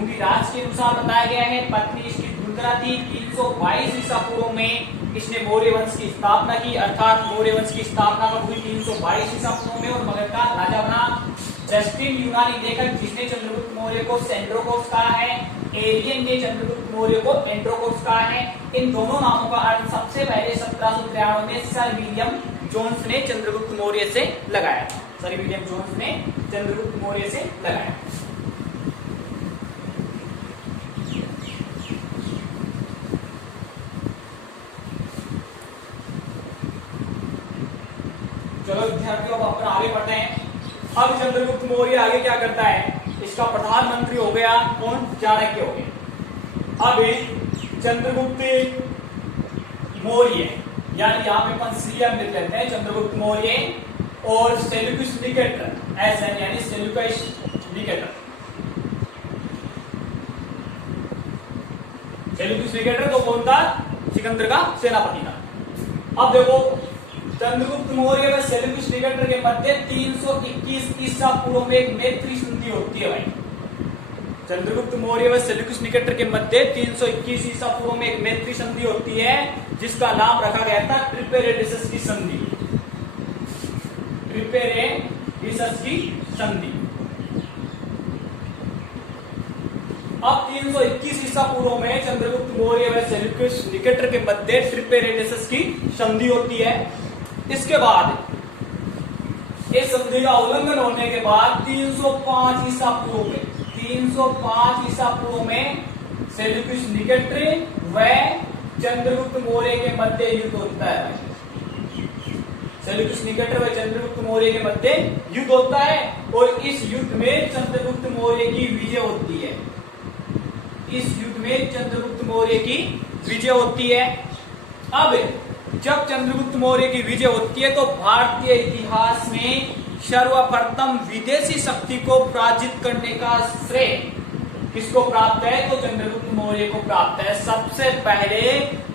क्योंकि राज के अनुसार बताया गया है पत्नी इसकी दुर्धरा थी। 322 ईसा पूर्व में इसने मौर्य वंश की स्थापना की, अर्थात मौर्य वंश की स्थापना कब हुई? 322 ईसा पूर्व में, और मगध का राजा बना। जस्टिन यूनानी लेखक जिसने चंद्रगुप्त मौर्य को सेंड्रोकोप्स कहा है, एलियन ने चंद्रगुप्त मौर्य को एंड्रोकोप्स कहा है। इन दोनों नामों का अर्थ सबसे पहले 1793 में सर विलियम जोन्स ने चंद्रगुप्त मौर्य से लगाया था। सर विलियम जोन्स ने चंद्रगुप्त मौर्य से लगाया। चलो विद्यार्थियों, अब अपन आगे बढ़ते हैं। अब चंद्रगुप्त मौर्य आगे क्या करता है? इसका प्रधानमंत्री हो गया कौन? चाणक्य हो गया। अब चंद्रगुप्त मौर्य, यानी यहाँ पे अपन सीएम लिख लेते हैं, चंद्रगुप्त मौर्य और सेल्यूकस निकेटर, एसएन यानी सेल्यूकस निकेटर। सेल्यूकस निकेटर तो कौन था? सिकंदर का सेनापति था। अब देखो, चंद्रगुप्त मौर्य व सेल्यूकस निकेटर के मध्य 321 ईसा पूर्व में एक मैत्री संधि होती है भाई। चंद्रगुप्त मौर्य व सेल्यूकस निकेटर के मध्य 321 ईसा पूर्व में एक मैत्री संधि होती है, जिसका नाम रखा गया था ट्रिपेरेडिसस की संधि। ट्रिपेरेडिसस की संधि। अब 321 ईसा पूर्व में चंद्रगुप्त मौर्य व सेल्यूकस निकेटर के मध्य ट्रिपेरेडिसस की संधि होती है। इसके बाद इस संधि का उल्लंघन होने के बाद 305 ईसा पूर्व में, 305 ईसा पूर्व में सेल्यूकस निकेटर व चंद्रगुप्त मौर्य के मध्य युद्ध होता है। सेल्यूकस निकेटर व चंद्रगुप्त मौर्य के मध्य युद्ध होता है, और इस युद्ध में चंद्रगुप्त मौर्य की विजय होती है। इस युद्ध में चंद्रगुप्त मौर्य की विजय होती है। अब जब चंद्रगुप्त मौर्य की विजय होती है तो भारतीय इतिहास में सर्वप्रथम विदेशी शक्ति को पराजित करने का श्रेय किसको प्राप्त है? तो चंद्रगुप्त मौर्य को प्राप्त है। सबसे पहले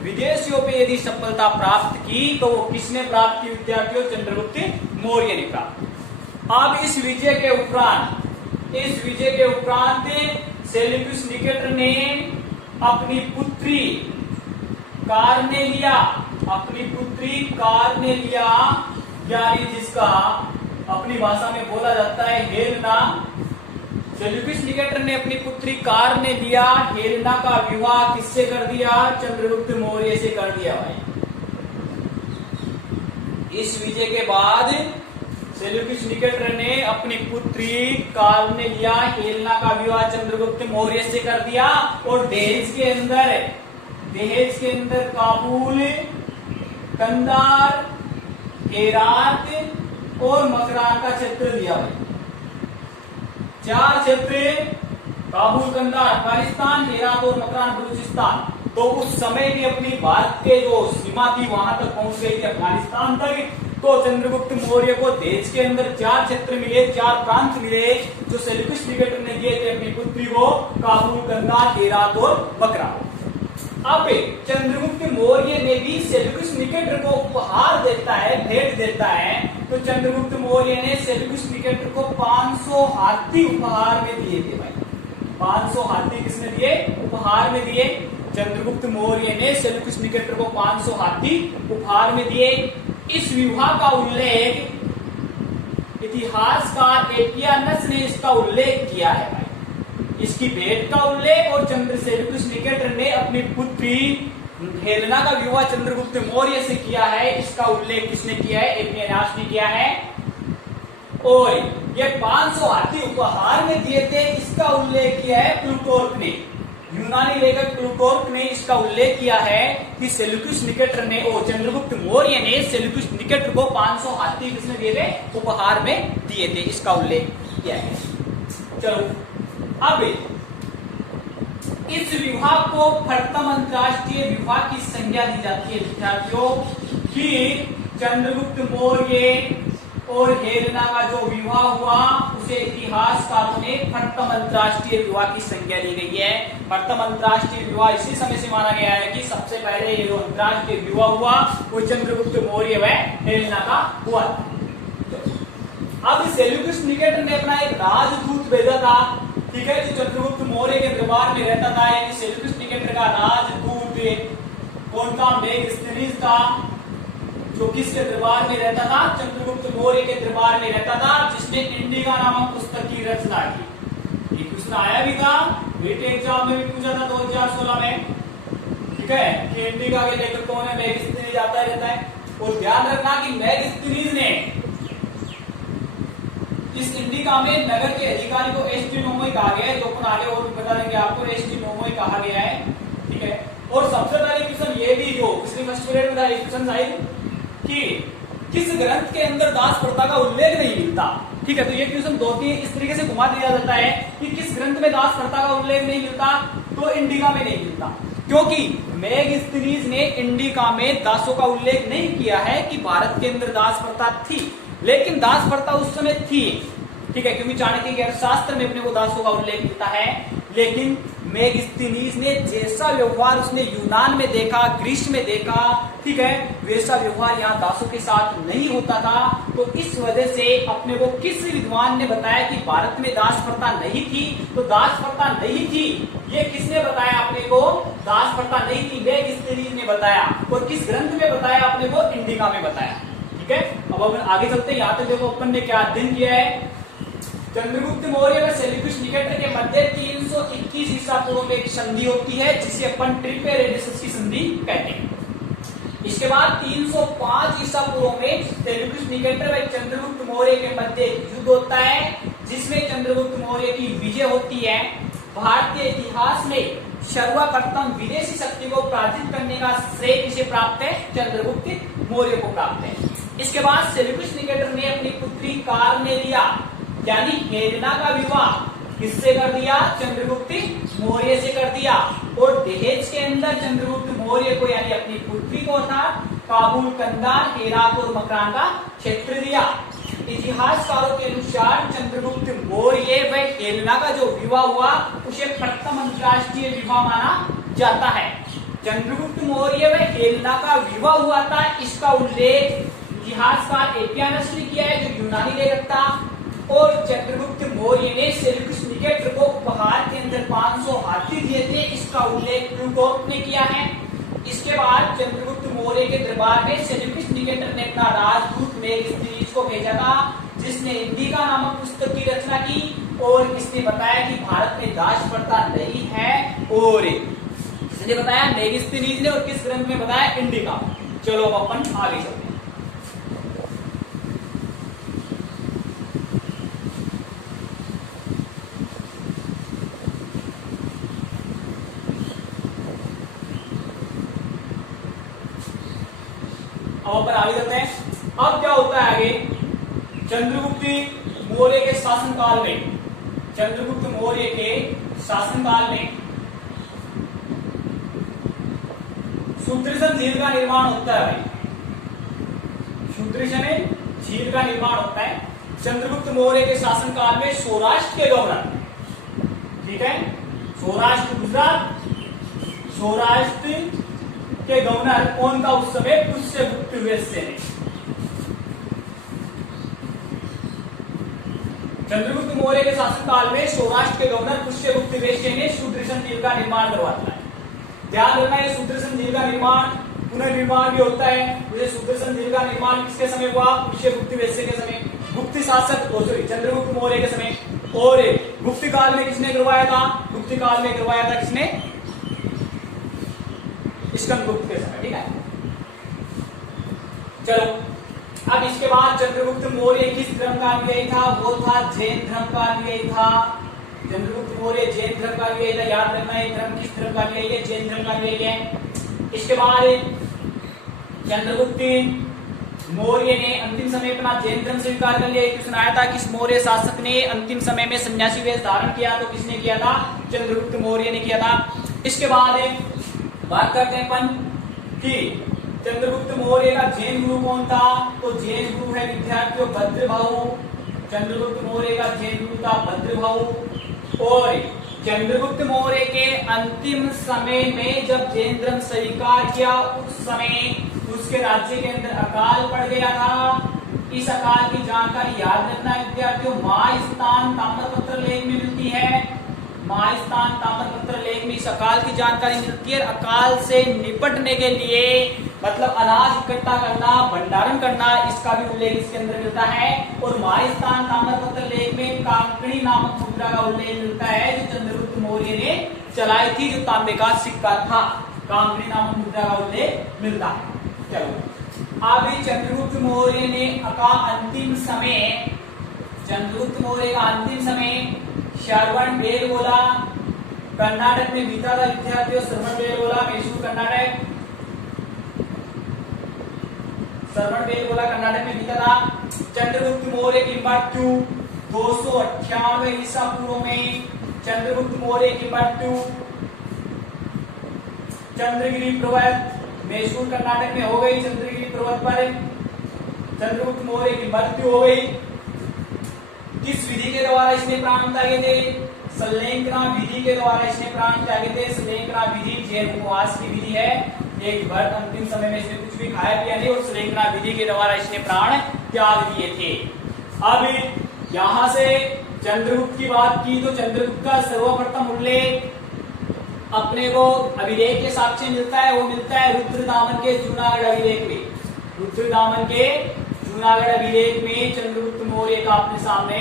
विदेशियों पे यदि सफलता प्राप्त की तो वो किसने प्राप्त की विद्यार्थियों? चंद्रगुप्त मौर्य ने प्राप्त। अब इस विजय के उपरांत सेल्यूकस निकेटर ने अपनी पुत्री कार्नेलिया, यानी जिसका अपनी भाषा में बोला जाता है हेलेना, सेल्यूकस निकेटर ने अपनी पुत्री कार्नेलिया हेलेना का विवाह किससे कर दिया? चंद्रगुप्त मौर्य से कर दिया भाई। इस विजय के बाद सेल्यूकस निकेटर ने अपनी पुत्री कार्नेलिया हेलेना का विवाह चंद्रगुप्त मौर्य से कर दिया, और दहेज के अंदर काबुल, कंधार, हेरात और मकरान का क्षेत्र दिया भाई। 4 क्षेत्र, काबुल, कंधार अफगानिस्तान, हेरात और मकरान बलूचिस्तान। तो उस समय भी अपनी भारत के जो सीमा थी वहां तक पहुंच गई थी, अफगानिस्तान तक। तो चंद्रगुप्त मौर्य को देश के अंदर 4 क्षेत्र मिले, 4 प्रांत मिले, जो सेल्यूकस निकेटर ने दिए थे अपनी पुत्री को, काबुल, कंधार, हेरात और मकरान। अब चंद्रगुप्त मौर्य ने भी सेल्यूकस निकेटर को उपहार देता है, भेंट देता है। तो चंद्रगुप्त मौर्य ने सेल्यूकस निकेटर को 500 हाथी उपहार में दिए थे भाई। 500 हाथी किसने दिए? उपहार में दिए। चंद्रगुप्त मौर्य ने सेल्यूकस निकेटर को 500 हाथी उपहार में दिए। इस विवाह का उल्लेख इतिहासकार एपियानस ने इसका उल्लेख किया है भाई। इसकी भेंट का उल्लेख, और सेल्यूकस निकेटर ने अपनी पुत्री हेलेना का विवाह चंद्रगुप्त मौर्य से किया है, इसका उल्लेख किसने किया है? एपियानस ने किया है। और ये 500 हाथी उपहार में दिए थे, इसका उल्लेख किया है प्लूटार्क ने। यूनानी लेखक प्लूटार्क ने इसका उल्लेख किया है कि सेल्यूकस निकेटर ने, चंद्रगुप्त मौर्य ने सेल्यूकस निकेटर को 500 हाथी किसने दिए थे? उपहार में दिए थे, इसका उल्लेख किया है। चलो, अब इस विवाह को प्रथम अंतरराष्ट्रीय विवाह की संज्ञा दी जाती है विद्यार्थियों, कि चंद्रगुप्त मौर्य और हेलेना का जो विवाह हुआ उसे इतिहासकारों ने प्रथम अंतरराष्ट्रीय विवाह की संज्ञा दी गई है। प्रथम अंतरराष्ट्रीय विवाह इसी समय से माना गया है कि सबसे पहले ये जो अंतरराष्ट्रीय विवाह हुआ वो चंद्रगुप्त मौर्य व हेलेना का हुआ। अब सेल्यूकस निकेटर ने अपना एक राजदूत भेजा था ठीक है, जो चंद्रगुप्त मौर्य के दरबार में रहता था, यानी सेल्यूकस निकेटर का राजदूत कौन था? मेगास्थनीज था, जो किसके दरबार में रहता था? चंद्रगुप्त मौर्य के दरबार में रहता था, जिसने इंडिका नामक पुस्तक की रचना की। ये क्वेश्चन आया भी था, वेट एग्जाम में भी पूछा था 2016 में, ठीक है, कि इंडिका के लेखक कौन है? मेगास्थनीज आता रहता है। और ध्यान रखना कि मेगास्थनीज ने इस इंडिका में नगर के अधिकारी को एसटी नोमोई कहा गया है, जो अपन आगे और बता देंगे आपको, एसटी नोमोई कहा गया है, ठीक है। और सबसे पहले क्वेश्चन ये भी जो पिछले फर्स्ट पीरियड में था, क्वेश्चन शायद कि किस ग्रंथ के अंदर दास प्रथा का उल्लेख नहीं मिलता, ठीक है। तो ये क्वेश्चन दो तीन इस तरीके से घुमा दिया जाता है कि किस ग्रंथ में दास प्रथा का उल्लेख नहीं मिलता, तो इंडिका में नहीं मिलता, क्योंकि मेगास्थनीज ने इंडिका में दासों का उल्लेख नहीं किया है कि भारत के अंदर दास प्रथा थी, लेकिन दास प्रथा उस समय थी, ठीक है, क्योंकि चाणक्य के अर्थशास्त्र में अपने को दासों का उल्लेख मिलता है। लेकिन मेगास्थनीज ने जैसा व्यवहार उसने यूनान में देखा, ग्रीस में देखा, ठीक है, वैसा व्यवहार यहाँ दासों के साथ नहीं होता था। तो इस वजह से अपने को किस विद्वान ने बताया कि भारत में दास प्रथा नहीं थी, तो दास प्रथा नहीं थी, ये किसने बताया अपने को? दास प्रथा नहीं थी, मेगास्थनीज ने बताया। और किस ग्रंथ में बताया अपने को? इंडिका में बताया, ठीक है। अब अपन आगे चलते हैं, यहाँ तक देखो अपन ने क्या अध्ययन किया है। चंद्रगुप्त मौर्य व सेल्यूकस निकेटर के मध्य 321 ईसा पूर्व में एक संधि होती है, जिसे अपन ट्रिपेरेडिसस की संधि कहते हैं। इसके बाद 305 ईसा पूर्व में सेल्यूकस निकेटर व चंद्रगुप्त मौर्य के मध्य युद्ध होता है, जिसमें चंद्रगुप्त मौर्य की विजय होती है। भारतीय इतिहास में सर्वप्रथम विदेशी शक्ति को पराजित करने का श्रेय किसे प्राप्त है? चंद्रगुप्त मौर्य को प्राप्त है। इसके बाद सेल्यूकस निकेटर ने अपनी पुत्री कार्नेलिया यानी हेलेना का विवाह किससे कर दिया? चंद्रगुप्त मौर्य से कर दिया। और दहेज के अंदर चंद्रगुप्त मौर्य को यानी अपनी पुत्री को था काबुल, कंधार, हेरात और मकरान का क्षेत्र दिया। इतिहासकारों के अनुसार चंद्रगुप्त मौर्य व हेलेना का जो विवाह हुआ उसे प्रथम अंतरराष्ट्रीय विवाह माना जाता है। चंद्रगुप्त मौर्य व हेलेना का विवाह हुआ था, इसका उल्लेख इतिहासकार एपियानस ने किया है, जो यूनानी लेखक था। और चंद्रगुप्त मौर्य ने सेल्यूकस निकेटर को उपहार के अंदर 500 हाथी दिए थे, इसका उल्लेख प्लूटार्क ने किया है। इसके बाद चंद्रगुप्त मौर्य के दरबार में सेल्यूकस निकेटर ने अपना राजदूत मेगास्थनीज को भेजा था, जिसने इंडिका नामक पुस्तक की रचना की और इसने बताया कि भारत में दास प्रथा नहीं है। और इसने बताया मेगास्थनीज ने, और किस ग्रंथ में बताया? इंडिका। चलो अब अपन आगे चलते हैं। अब अपन आगे चलते हैं। अब क्या होता है आगे? चंद्रगुप्त मौर्य के शासनकाल में, चंद्रगुप्त मौर्य के शासनकाल में सुदर्शन झील का निर्माण होता है। सुदर्शन झील का निर्माण होता है चंद्रगुप्त मौर्य के शासनकाल में। सौराष्ट्र के गवर्नर, ठीक है, सौराष्ट्र गुजरात, सौराष्ट्र के गवर्नर कौन था उस समय? पुष्यगुप्त वैश्य ने। चंद्रगुप्त मौर्य के शासनकाल में सौराष्ट्र के गवर्नर पुष्यगुप्त वैश्य ने सुदर्शन झील का निर्माण करवाता है। ध्यान रखना, ये सुदर्शन झील का निर्माण पुनर्निर्माण भी होता है। मुझे सुदर्शन झील का निर्माण किसके समय हुआ? पुष्यगुप्त वैश्य के समय, गुप्त शासक चंद्रगुप्त मौर्य के समय। और गुप्त काल में किसने करवाया था? गुप्त काल में करवाया था किसने? स्कंदगुप्त के समय, ठीक है। चलो अब इसके बाद चंद्रगुप्त मौर्य किस धर्म का अनुयायी था? वो था जैन धर्म का अनुयायी था। चंद्रगुप्त मौर्य जैन धर्म का अनुयायी था। याद रखना ये धर्म किस धर्म का अनुयायी है? जैन धर्म का अनुयायी है। इसके बाद चंद्रगुप्त मौर्य ने अंतिम समय अपना जैन धर्म स्वीकार कर लिया। एक क्वेश्चन आया था, किस मौर्य शासक ने अंतिम समय में सन्यासी वेश धारण किया? तो किसने किया था? चंद्रगुप्त मौर्य ने किया था। इसके बाद बात करते हैं अपन कि चंद्रगुप्त मौर्य का जैन गुरु कौन था? तो जैन गुरु है विद्यार्थियों भद्रभाऊ। चंद्रगुप्त मौर्य का जैन गुरु था भद्रभाऊ। और चंद्रगुप्त मौर्य के अंतिम समय में जब जैन धर्म स्वीकार किया, उस समय उसके राज्य के अंदर अकाल पड़ गया था। इस अकाल की जानकारी याद रखना विद्यार्थियों, महास्थान ताम्रपत्र लेख में मिलती है। महास्थान ताम्रपत्र लेख में इस अकाल की जानकारी मिलती है। अकाल से निपटने के लिए मतलब अनाज इकट्ठा करना, भंडारण करना, इसका भी उल्लेख इसके अंदर मिलता है। और महास्थान ताम्रपत्र लेख में कांकड़ी नामक मुद्रा का उल्लेख मिलता है जो चंद्रगुप्त मौर्य ने चलाई थी, जो तांबे का सिक्का था। कांकड़ी नामक मुद्रा का उल्लेख मिलता है। चलो अभी चंद्रगुप्त मौर्य ने का अंतिम समय, चंद्रगुप्त मौर्य का अंतिम समय श्रवण बेलगोला कर्नाटक में बीता था। विद्यार्थियों श्रवण बेलगोला मैसूर कर्नाटक, श्रवण बेलगोला कर्नाटक में बीता था। चंद्रगुप्त मौर्य की मृत्यु 298 ईसा पूर्व में, चंद्रगुप्त मौर्य की मृत्यु चंद्रगिरी पर्वत मैसूर कर्नाटक में हो गई। चंद्रगिरी पर्वत पर चंद्रगुप्त मौर्य की मृत्यु हो गई। किस विधि के द्वारा इसने प्राण त्यागे थे? संलेखना विधि के द्वारा इसने प्राण त्यागे थे। संलेखना विधि जैन उपवास की विधि है। एक भर अंतिम समय में इसने कुछ भी खाया पिया नहीं और संलेखना विधि के द्वारा इसने प्राण त्याग दिए थे। अब यहां से चंद्रगुप्त की बात की तो चंद्रगुप्त का सर्वप्रथम उल्लेख अपने को अभिलेख के साक्ष्य मिलता है, वो मिलता है रुद्रदामन के जूनागढ़ अभिलेख में। रुद्रदामन के जूनागढ़ अभिलेख में चंद्रगुप्त मौर्य का अपने सामने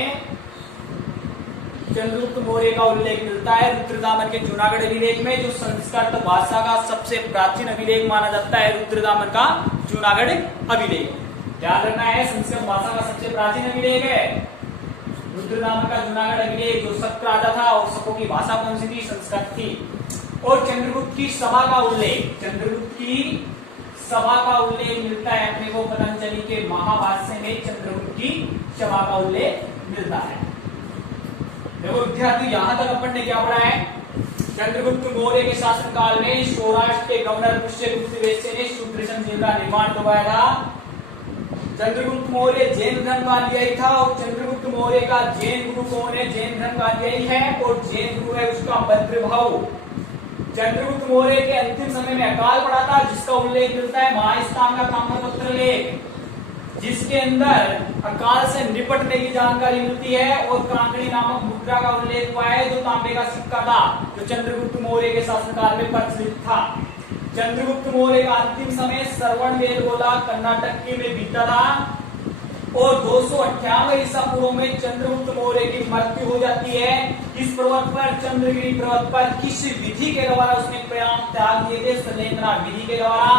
चंद्रगुप्त मौर्य का उल्लेख मिलता है। रुद्रदामन के जूनागढ़ अभिलेख में जो संस्कृत भाषा का सबसे प्राचीन अभिलेख माना जाता है, रुद्रदामन का जूनागढ़ अभिलेख। ध्यान रखना है, संस्कृत भाषा का सबसे प्राचीन अभिलेख है रुद्रदामन का जूनागढ़ अभिलेख। जो शक राजा था और शकों की भाषा कौन सी थी? संस्कृत थी। और चंद्रगुप्त की सभा का उल्लेख, चंद्रगुप्त की सभा का उल्लेख मिलता है अपने को पतंजलि के महाभाष्य में। चंद्रगुप्त की सभा का उल्लेख मिलता है। देखो विद्यार्थी, यहां तक अपन ने क्या पढ़ा है? चंद्रगुप्त मौर्य के शासनकाल में सौराष्ट्र के गवर्नर पुष्यगुप्त वैश्य ने शूद्रशम जेल का निर्माण करवाया था। चंद्रगुप्त मौर्य जैन धर्म का अनुयायी था और चंद्रगुप्त मौर्य का जैन गुरु कौन है? जैन धर्म का अनुयायी है और जैन गुरु है उसका भद्रभाव। चंद्रगुप्त मौर्य के अंतिम समय में अकाल पड़ा था, जिसका उल्लेख मिलता है महास्थान का ताम्रपत्र लेख, जिसके अंदर अकाल से निपटने की जानकारी मिलती है। और कांकड़ी नामक मुद्रा का उल्लेख हुआ है जो तांबे का सिक्का था, जो चंद्रगुप्त मौर्य के शासनकाल में प्रचलित था। चंद्रगुप्त मौर्य का अंतिम समय श्रवण बेलगोला कर्नाटक में बीता था और 298 ईसा पूर्व में चंद्रगुप्त मौर्य की मृत्यु हो जाती है। इस पर्वत पर, चंद्रगिरी पर्वत पर किस विधि के द्वारा उसने प्राण त्याग दिए थे? संलेखना विधि के द्वारा।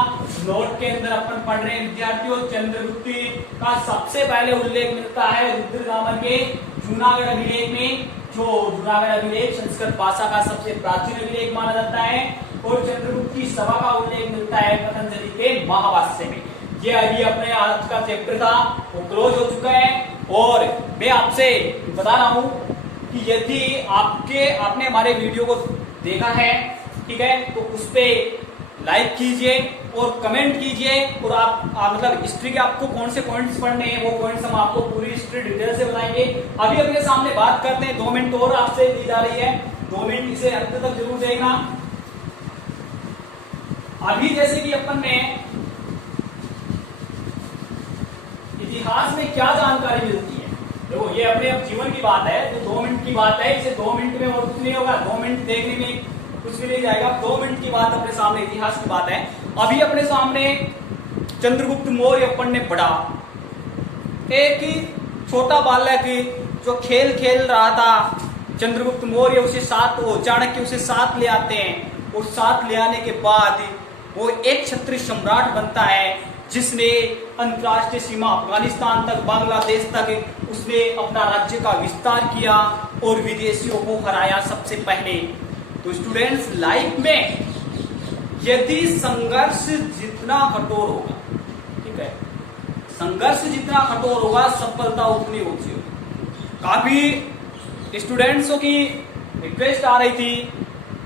नोट के अंदर अपन पढ़ रहे हैं विद्यार्थियों, चंद्रगुप्त का सबसे पहले उल्लेख मिलता है रुद्रदामन के जूनागढ़ अभिलेख में, जो जूनागढ़ अभिलेख संस्कृत भाषा का सबसे प्राचीन अभिलेख माना जाता है। और चंद्रगुप्त की सभा का उल्लेख मिलता है पतंजलि के महाभाष्य में। ये अभी अपने आज का चैप्टर था वो क्लोज हो चुका है। और मैं आपसे बता रहा हूं कि यदि आपने हमारे वीडियो को देखा है, ठीक है, तो उस पे लाइक कीजिए और कमेंट कीजिए। और आप मतलब हिस्ट्री के आपको कौन से पॉइंट्स पढ़ने हैं, वो पॉइंट्स हम आपको पूरी हिस्ट्री डिटेल से बताएंगे। अभी अपने सामने बात करते हैं, 2 मिनट और आपसे दी जा रही है, 2 मिनट इसे अंत तक जरूर देखना। अभी जैसे कि अपन ने इतिहास में क्या जानकारी मिलती है, देखो ये अपने अब जीवन की बात है, तो 2 मिनट की बात है, इसे 2 मिनट में और कुछ नहीं होगा, 2 मिनट देखने में कुछ भी नहीं जाएगा। 2 मिनट की बात अपने सामने इतिहास की बात है। अभी अपने सामने चंद्रगुप्त मौर्य अपन ने पढ़ा, एक छोटा बालक जो खेल खेल रहा था, चंद्रगुप्त मौर्य उसे साथ, वो चाणक्य उसे साथ ले आते हैं और साथ ले आने के बाद वो एक क्षत्रिय सम्राट बनता है, जिसने अंतरराष्ट्रीय सीमा अफगानिस्तान तक, बांग्लादेश तक उसने अपना राज्य का विस्तार किया और विदेशियों को हराया सबसे पहले। तो स्टूडेंट्स, लाइफ में यदि संघर्ष जितना कठोर होगा, ठीक है, संघर्ष जितना कठोर होगा सफलता उतनी ऊंची होगी। काफी स्टूडेंट्सों की रिक्वेस्ट आ रही थी,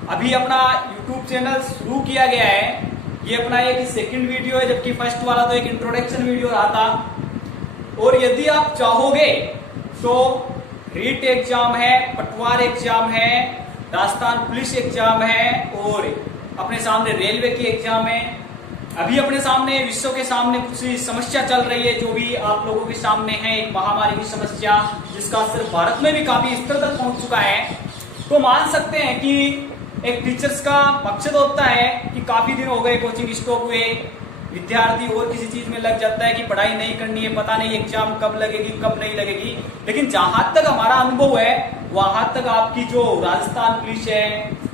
अभी अपना यूट्यूब चैनल शुरू किया गया है, ये अपना एक सेकंड वीडियो है, जबकि फर्स्ट वाला तो एक इंट्रोडक्शन वीडियो रहा था। और यदि आप चाहोगे तो रीट एग्जाम है, पटवार एग्जाम है, राजस्थान पुलिस एग्जाम है और अपने सामने रेलवे की एग्जाम है। अभी अपने सामने विश्व के सामने कुछ समस्या चल रही है, जो भी आप लोगों के सामने है, एक महामारी की समस्या, जिसका असर भारत में भी काफी स्तर तक पहुंच चुका है। तो मान सकते हैं कि एक टीचर्स का मकसद होता है कि काफी दिन हो गए कोचिंग स्टॉप हुए, विद्यार्थी और किसी चीज में लग जाता है कि पढ़ाई नहीं करनी है, पता नहीं एग्जाम कब लगेगी कब नहीं लगेगी। लेकिन जहां तक हमारा अनुभव है वहां तक आपकी जो राजस्थान पुलिस है,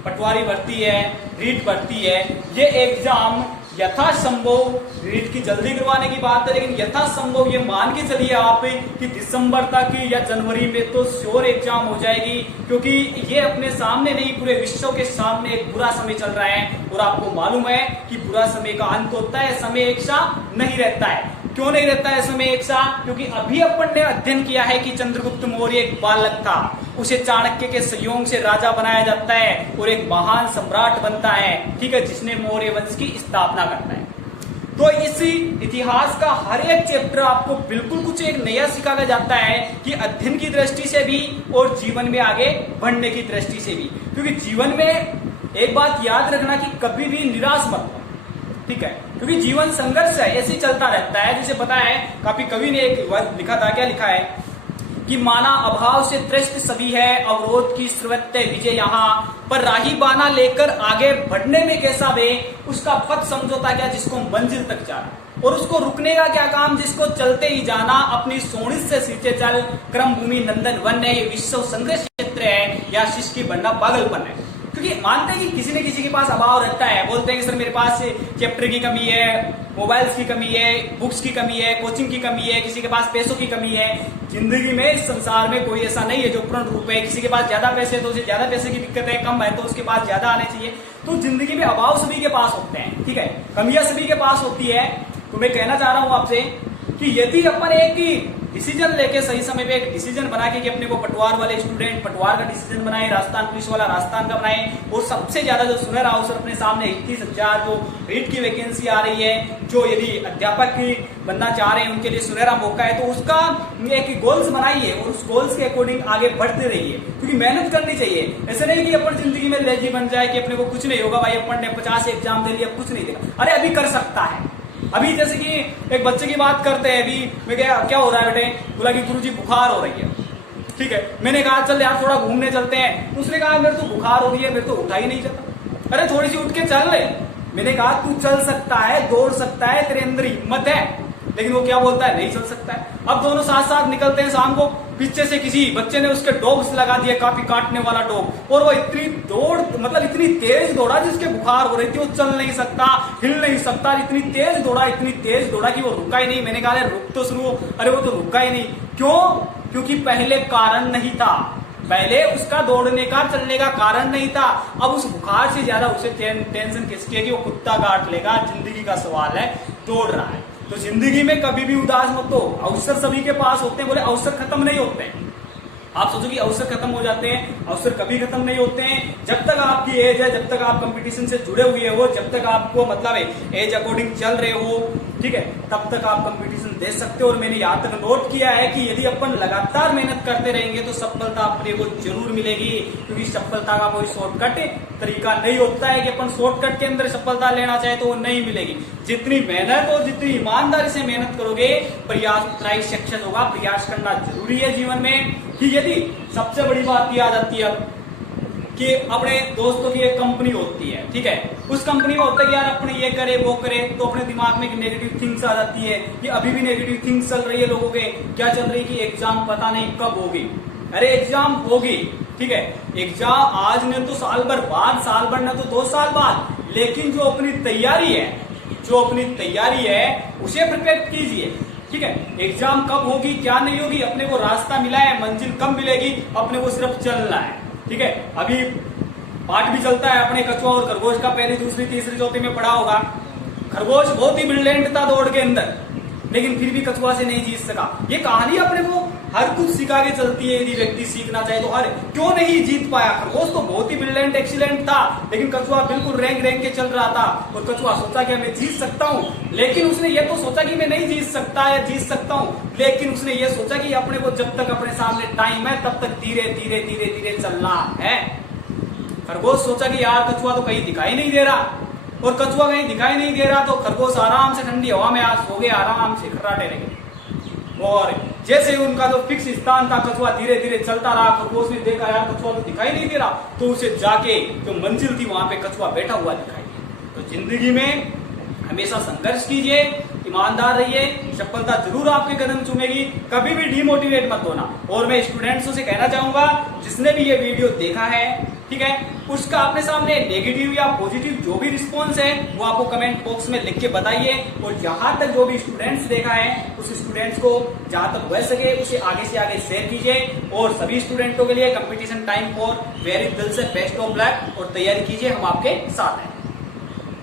पटवारी भर्ती है, रीट भर्ती है, ये एग्जाम यथासंभव रीट की जल्दी करवाने की बात है, लेकिन यथासंभव ये मान के चलिए आप कि दिसंबर तक या जनवरी में तो श्योर एग्जाम हो जाएगी, क्योंकि ये अपने सामने नहीं पूरे विश्व के सामने एक बुरा समय चल रहा है। और आपको मालूम है कि बुरा समय का अंत होता है, समय एक सा नहीं रहता है। क्यों नहीं रहता है समय एक सा? क्योंकि अभी अपन ने अध्ययन किया है कि चंद्रगुप्त मौर्य एक बालक था, उसे चाणक्य के सहयोग से राजा बनाया जाता है और एक महान सम्राट बनता है, ठीक है, जिसने मौर्य वंश की स्थापना करता है। तो इसी इतिहास का हर एक चैप्टर आपको बिल्कुल कुछ एक नया सिखाया जाता है कि अध्ययन की दृष्टि से भी और जीवन में आगे बढ़ने की दृष्टि से भी। क्योंकि जीवन में एक बात याद रखना कि कभी भी निराश मत हो, ठीक है, क्योंकि जीवन संघर्ष है, ऐसे चलता रहता है। जैसे पता है काफी कवि ने एक वर्ड लिखा था, क्या लिखा है कि माना अभाव से त्रस्त सभी है, अवरोध की सर्वत्र विजय यहाँ, पर राही बाना लेकर आगे बढ़ने में कैसा वे, उसका पथ समझौता क्या जिसको मंजिल तक जाना, और उसको रुकने का क्या काम जिसको चलते ही जाना, अपनी सोनिस से सींचे चल, क्रम भूमि नंदन वन है, ये विश्व संघर्ष क्षेत्र है, या शिष्य की बनना पागलपन है। क्योंकि मानते हैं कि किसी न किसी के पास अभाव रहता है, बोलते हैं कि सर मेरे पास चैप्टर की कमी है, मोबाइल्स की कमी है, बुक्स की कमी है, कोचिंग की कमी है, किसी के पास पैसों की कमी है। जिंदगी में इस संसार में कोई ऐसा नहीं है जो पूर्ण रूप है। किसी के पास ज्यादा पैसे तो उसे ज्यादा पैसे की दिक्कत है, कम है तो उसके पास ज्यादा आने चाहिए। तो जिंदगी में अभाव सभी के पास होते हैं, ठीक है, कमियां सभी के पास होती है। तो मैं कहना चाह रहा हूं आपसे कि यदि अपन एक डिसीजन लेके सही समय पे एक डिसीजन बना के कि अपने को पटवार वाले स्टूडेंट पटवार का डिसीजन बनाए, राजस्थान पुलिस वाला राजस्थान का बनाए, और सबसे ज्यादा जो सुनहरा अवसर अपने सामने 31,000 जो रीट की वैकेंसी आ रही है, जो यदि अध्यापक की बनना चाह रहे हैं उनके लिए सुनहरा मौका है, तो उसका एक गोल्स बनाइए और उस गोल्स के अकॉर्डिंग आगे बढ़ते रहिए, क्योंकि मेहनत करनी चाहिए। ऐसे नहीं कि अपन जिंदगी में लेजी बन जाए कि अपने को कुछ नहीं होगा, भाई अपन ने 50 एग्जाम दे लिया कुछ नहीं देगा। अरे अभी कर सकता है। अभी जैसे कि एक बच्चे की बात करते हैं, अभी मैं क्या हो रहा है बेटे, बोला कि गुरुजी बुखार हो रही है, ठीक है, मैंने कहा चल यार थोड़ा घूमने चलते हैं। उसने कहा मेरे तो बुखार हो रही है, मेरे तो उठा ही नहीं जाता। अरे थोड़ी सी उठ के चल ले। मैंने कहा तू चल सकता है, दौड़ सकता है, तेरे अंदर हिम्मत है, लेकिन वो क्या बोलता है, नहीं चल सकता है। अब दोनों साथ साथ निकलते हैं शाम को, पीछे से किसी बच्चे ने उसके डॉग्स लगा दिया, काफी काटने वाला डॉग, और वो इतनी दौड़ मतलब इतनी तेज दौड़ा जिसके बुखार हो रही थी, वो चल नहीं सकता, हिल नहीं सकता, इतनी तेज दौड़ा कि वो रुका ही नहीं। मैंने कहा अरे रुक तो शुरू, अरे वो तो रुका ही नहीं। क्यों? क्योंकि पहले कारण नहीं था, पहले उसका दौड़ने का चलने का कारण नहीं था। अब उस बुखार से ज्यादा उसे टेंशन किसकी है कि वो कुत्ता काट लेगा, जिंदगी का सवाल है, दौड़ रहा है। तो जिंदगी में कभी भी उदास मत हो, अवसर सभी के पास होते हैं। बोले अवसर खत्म नहीं होते हैं, आप सोचो कि अवसर खत्म हो जाते हैं, अवसर कभी खत्म नहीं होते हैं। जब तक आपकी एज है, जब तक आप कंपटीशन से जुड़े हुए हो, जब तक आपको मतलब एज अकॉर्डिंग चल रहे हो, ठीक है, तब तक आप कंपटीशन दे सकते हो। और मैंने यहाँ तक नोट किया है कि यदि अपन लगातार मेहनत करते रहेंगे तो सफलता अपने को जरूर मिलेगी, क्योंकि सफलता का कोई शॉर्टकट तरीका नहीं होता है कि अपन शॉर्टकट के अंदर सफलता लेना चाहे तो वो नहीं मिलेगी। जितनी मेहनत और जितनी ईमानदारी से मेहनत करोगे, प्रयास उतना ही सक्सेस होगा। प्रयास करना जरूरी है जीवन में। कि यदि सबसे बड़ी बात ये आ जाती है कि अपने दोस्तों की एक कंपनी होती है, ठीक है, उस कंपनी में होता है कि यार अपने ये करे वो करे, तो अपने दिमाग में नेगेटिव थिंग्स आ जाती है कि अभी भी नेगेटिव थिंग्स चल रही है लोगों के। क्या चल रही है कि एग्जाम पता नहीं कब होगी। अरे एग्जाम होगी, ठीक है, एग्जाम आज ने तो साल भर बाद, साल भर न तो 2 साल बाद, लेकिन जो अपनी तैयारी है उसे प्रिपेयर कीजिए, ठीक है। एग्जाम कब होगी क्या नहीं होगी, अपने को रास्ता मिला है, मंजिल कब मिलेगी, अपने को सिर्फ चलना है, ठीक है। अभी पाठ भी चलता है अपने कछुआ और खरगोश का, पहली दूसरी तीसरी चौथी में पढ़ा होगा। खरगोश बहुत ही ब्रिलियंट था दौड़ के अंदर, लेकिन फिर भी कछुआ से नहीं जीत सका। ये कहानी अपने को हर कुछ सिखा के चलती है। यदि व्यक्ति सीखना चाहे तो हर क्यों नहीं जीत पाया। खरगोश तो बहुत ही ब्रिलियंट एक्सीलेंट था, लेकिन कछुआ बिल्कुल रैंक के चल रहा था, और कछुआ सोचा कि मैं जीत सकता हूँ, लेकिन उसने ये तो सोचा कि मैं नहीं जीत सकता या जीत सकता हूँ, लेकिन उसने ये सोचा कि अपने को जब तक अपने सामने टाइम है तब तक धीरे धीरे धीरे धीरे चलना है। खरगोश सोचा कि यार कछुआ तो कहीं दिखाई नहीं दे रहा, और कछुआ कहीं दिखाई नहीं दे रहा, तो खरगोश आराम से ठंडी हवा में आज सो गए, आराम से खर्राटे लगे। और जैसे ही उनका जो फिक्स स्थान था, कछुआ धीरे धीरे चलता रहा, खरगोश ने देखा यार कछुआ तो दिखाई नहीं दे रहा, तो उसे जाके जो मंजिल थी वहां पे कछुआ बैठा हुआ दिखाई दिया। तो जिंदगी में हमेशा संघर्ष कीजिए, ईमानदार रहिए, सफलता जरूर आपके कदम चूमेगी, कभी भी डिमोटिवेट मत होना। और मैं स्टूडेंट्सों से कहना चाहूंगा, जिसने भी ये वीडियो देखा है, ठीक है, उसका अपने सामने नेगेटिव या पॉजिटिव जो भी रिस्पॉन्स है वो आपको कमेंट बॉक्स में लिख के बताइए। और जहां तक जो भी स्टूडेंट्स देखा है उस स्टूडेंट्स को जहां तक हो सके उसे आगे से आगे शेयर कीजिए। और सभी स्टूडेंटों के लिए कंपटीशन टाइम फॉर वेरी दिल से बेस्ट ऑफ लक, और तैयारी कीजिए, हम आपके साथ हैं।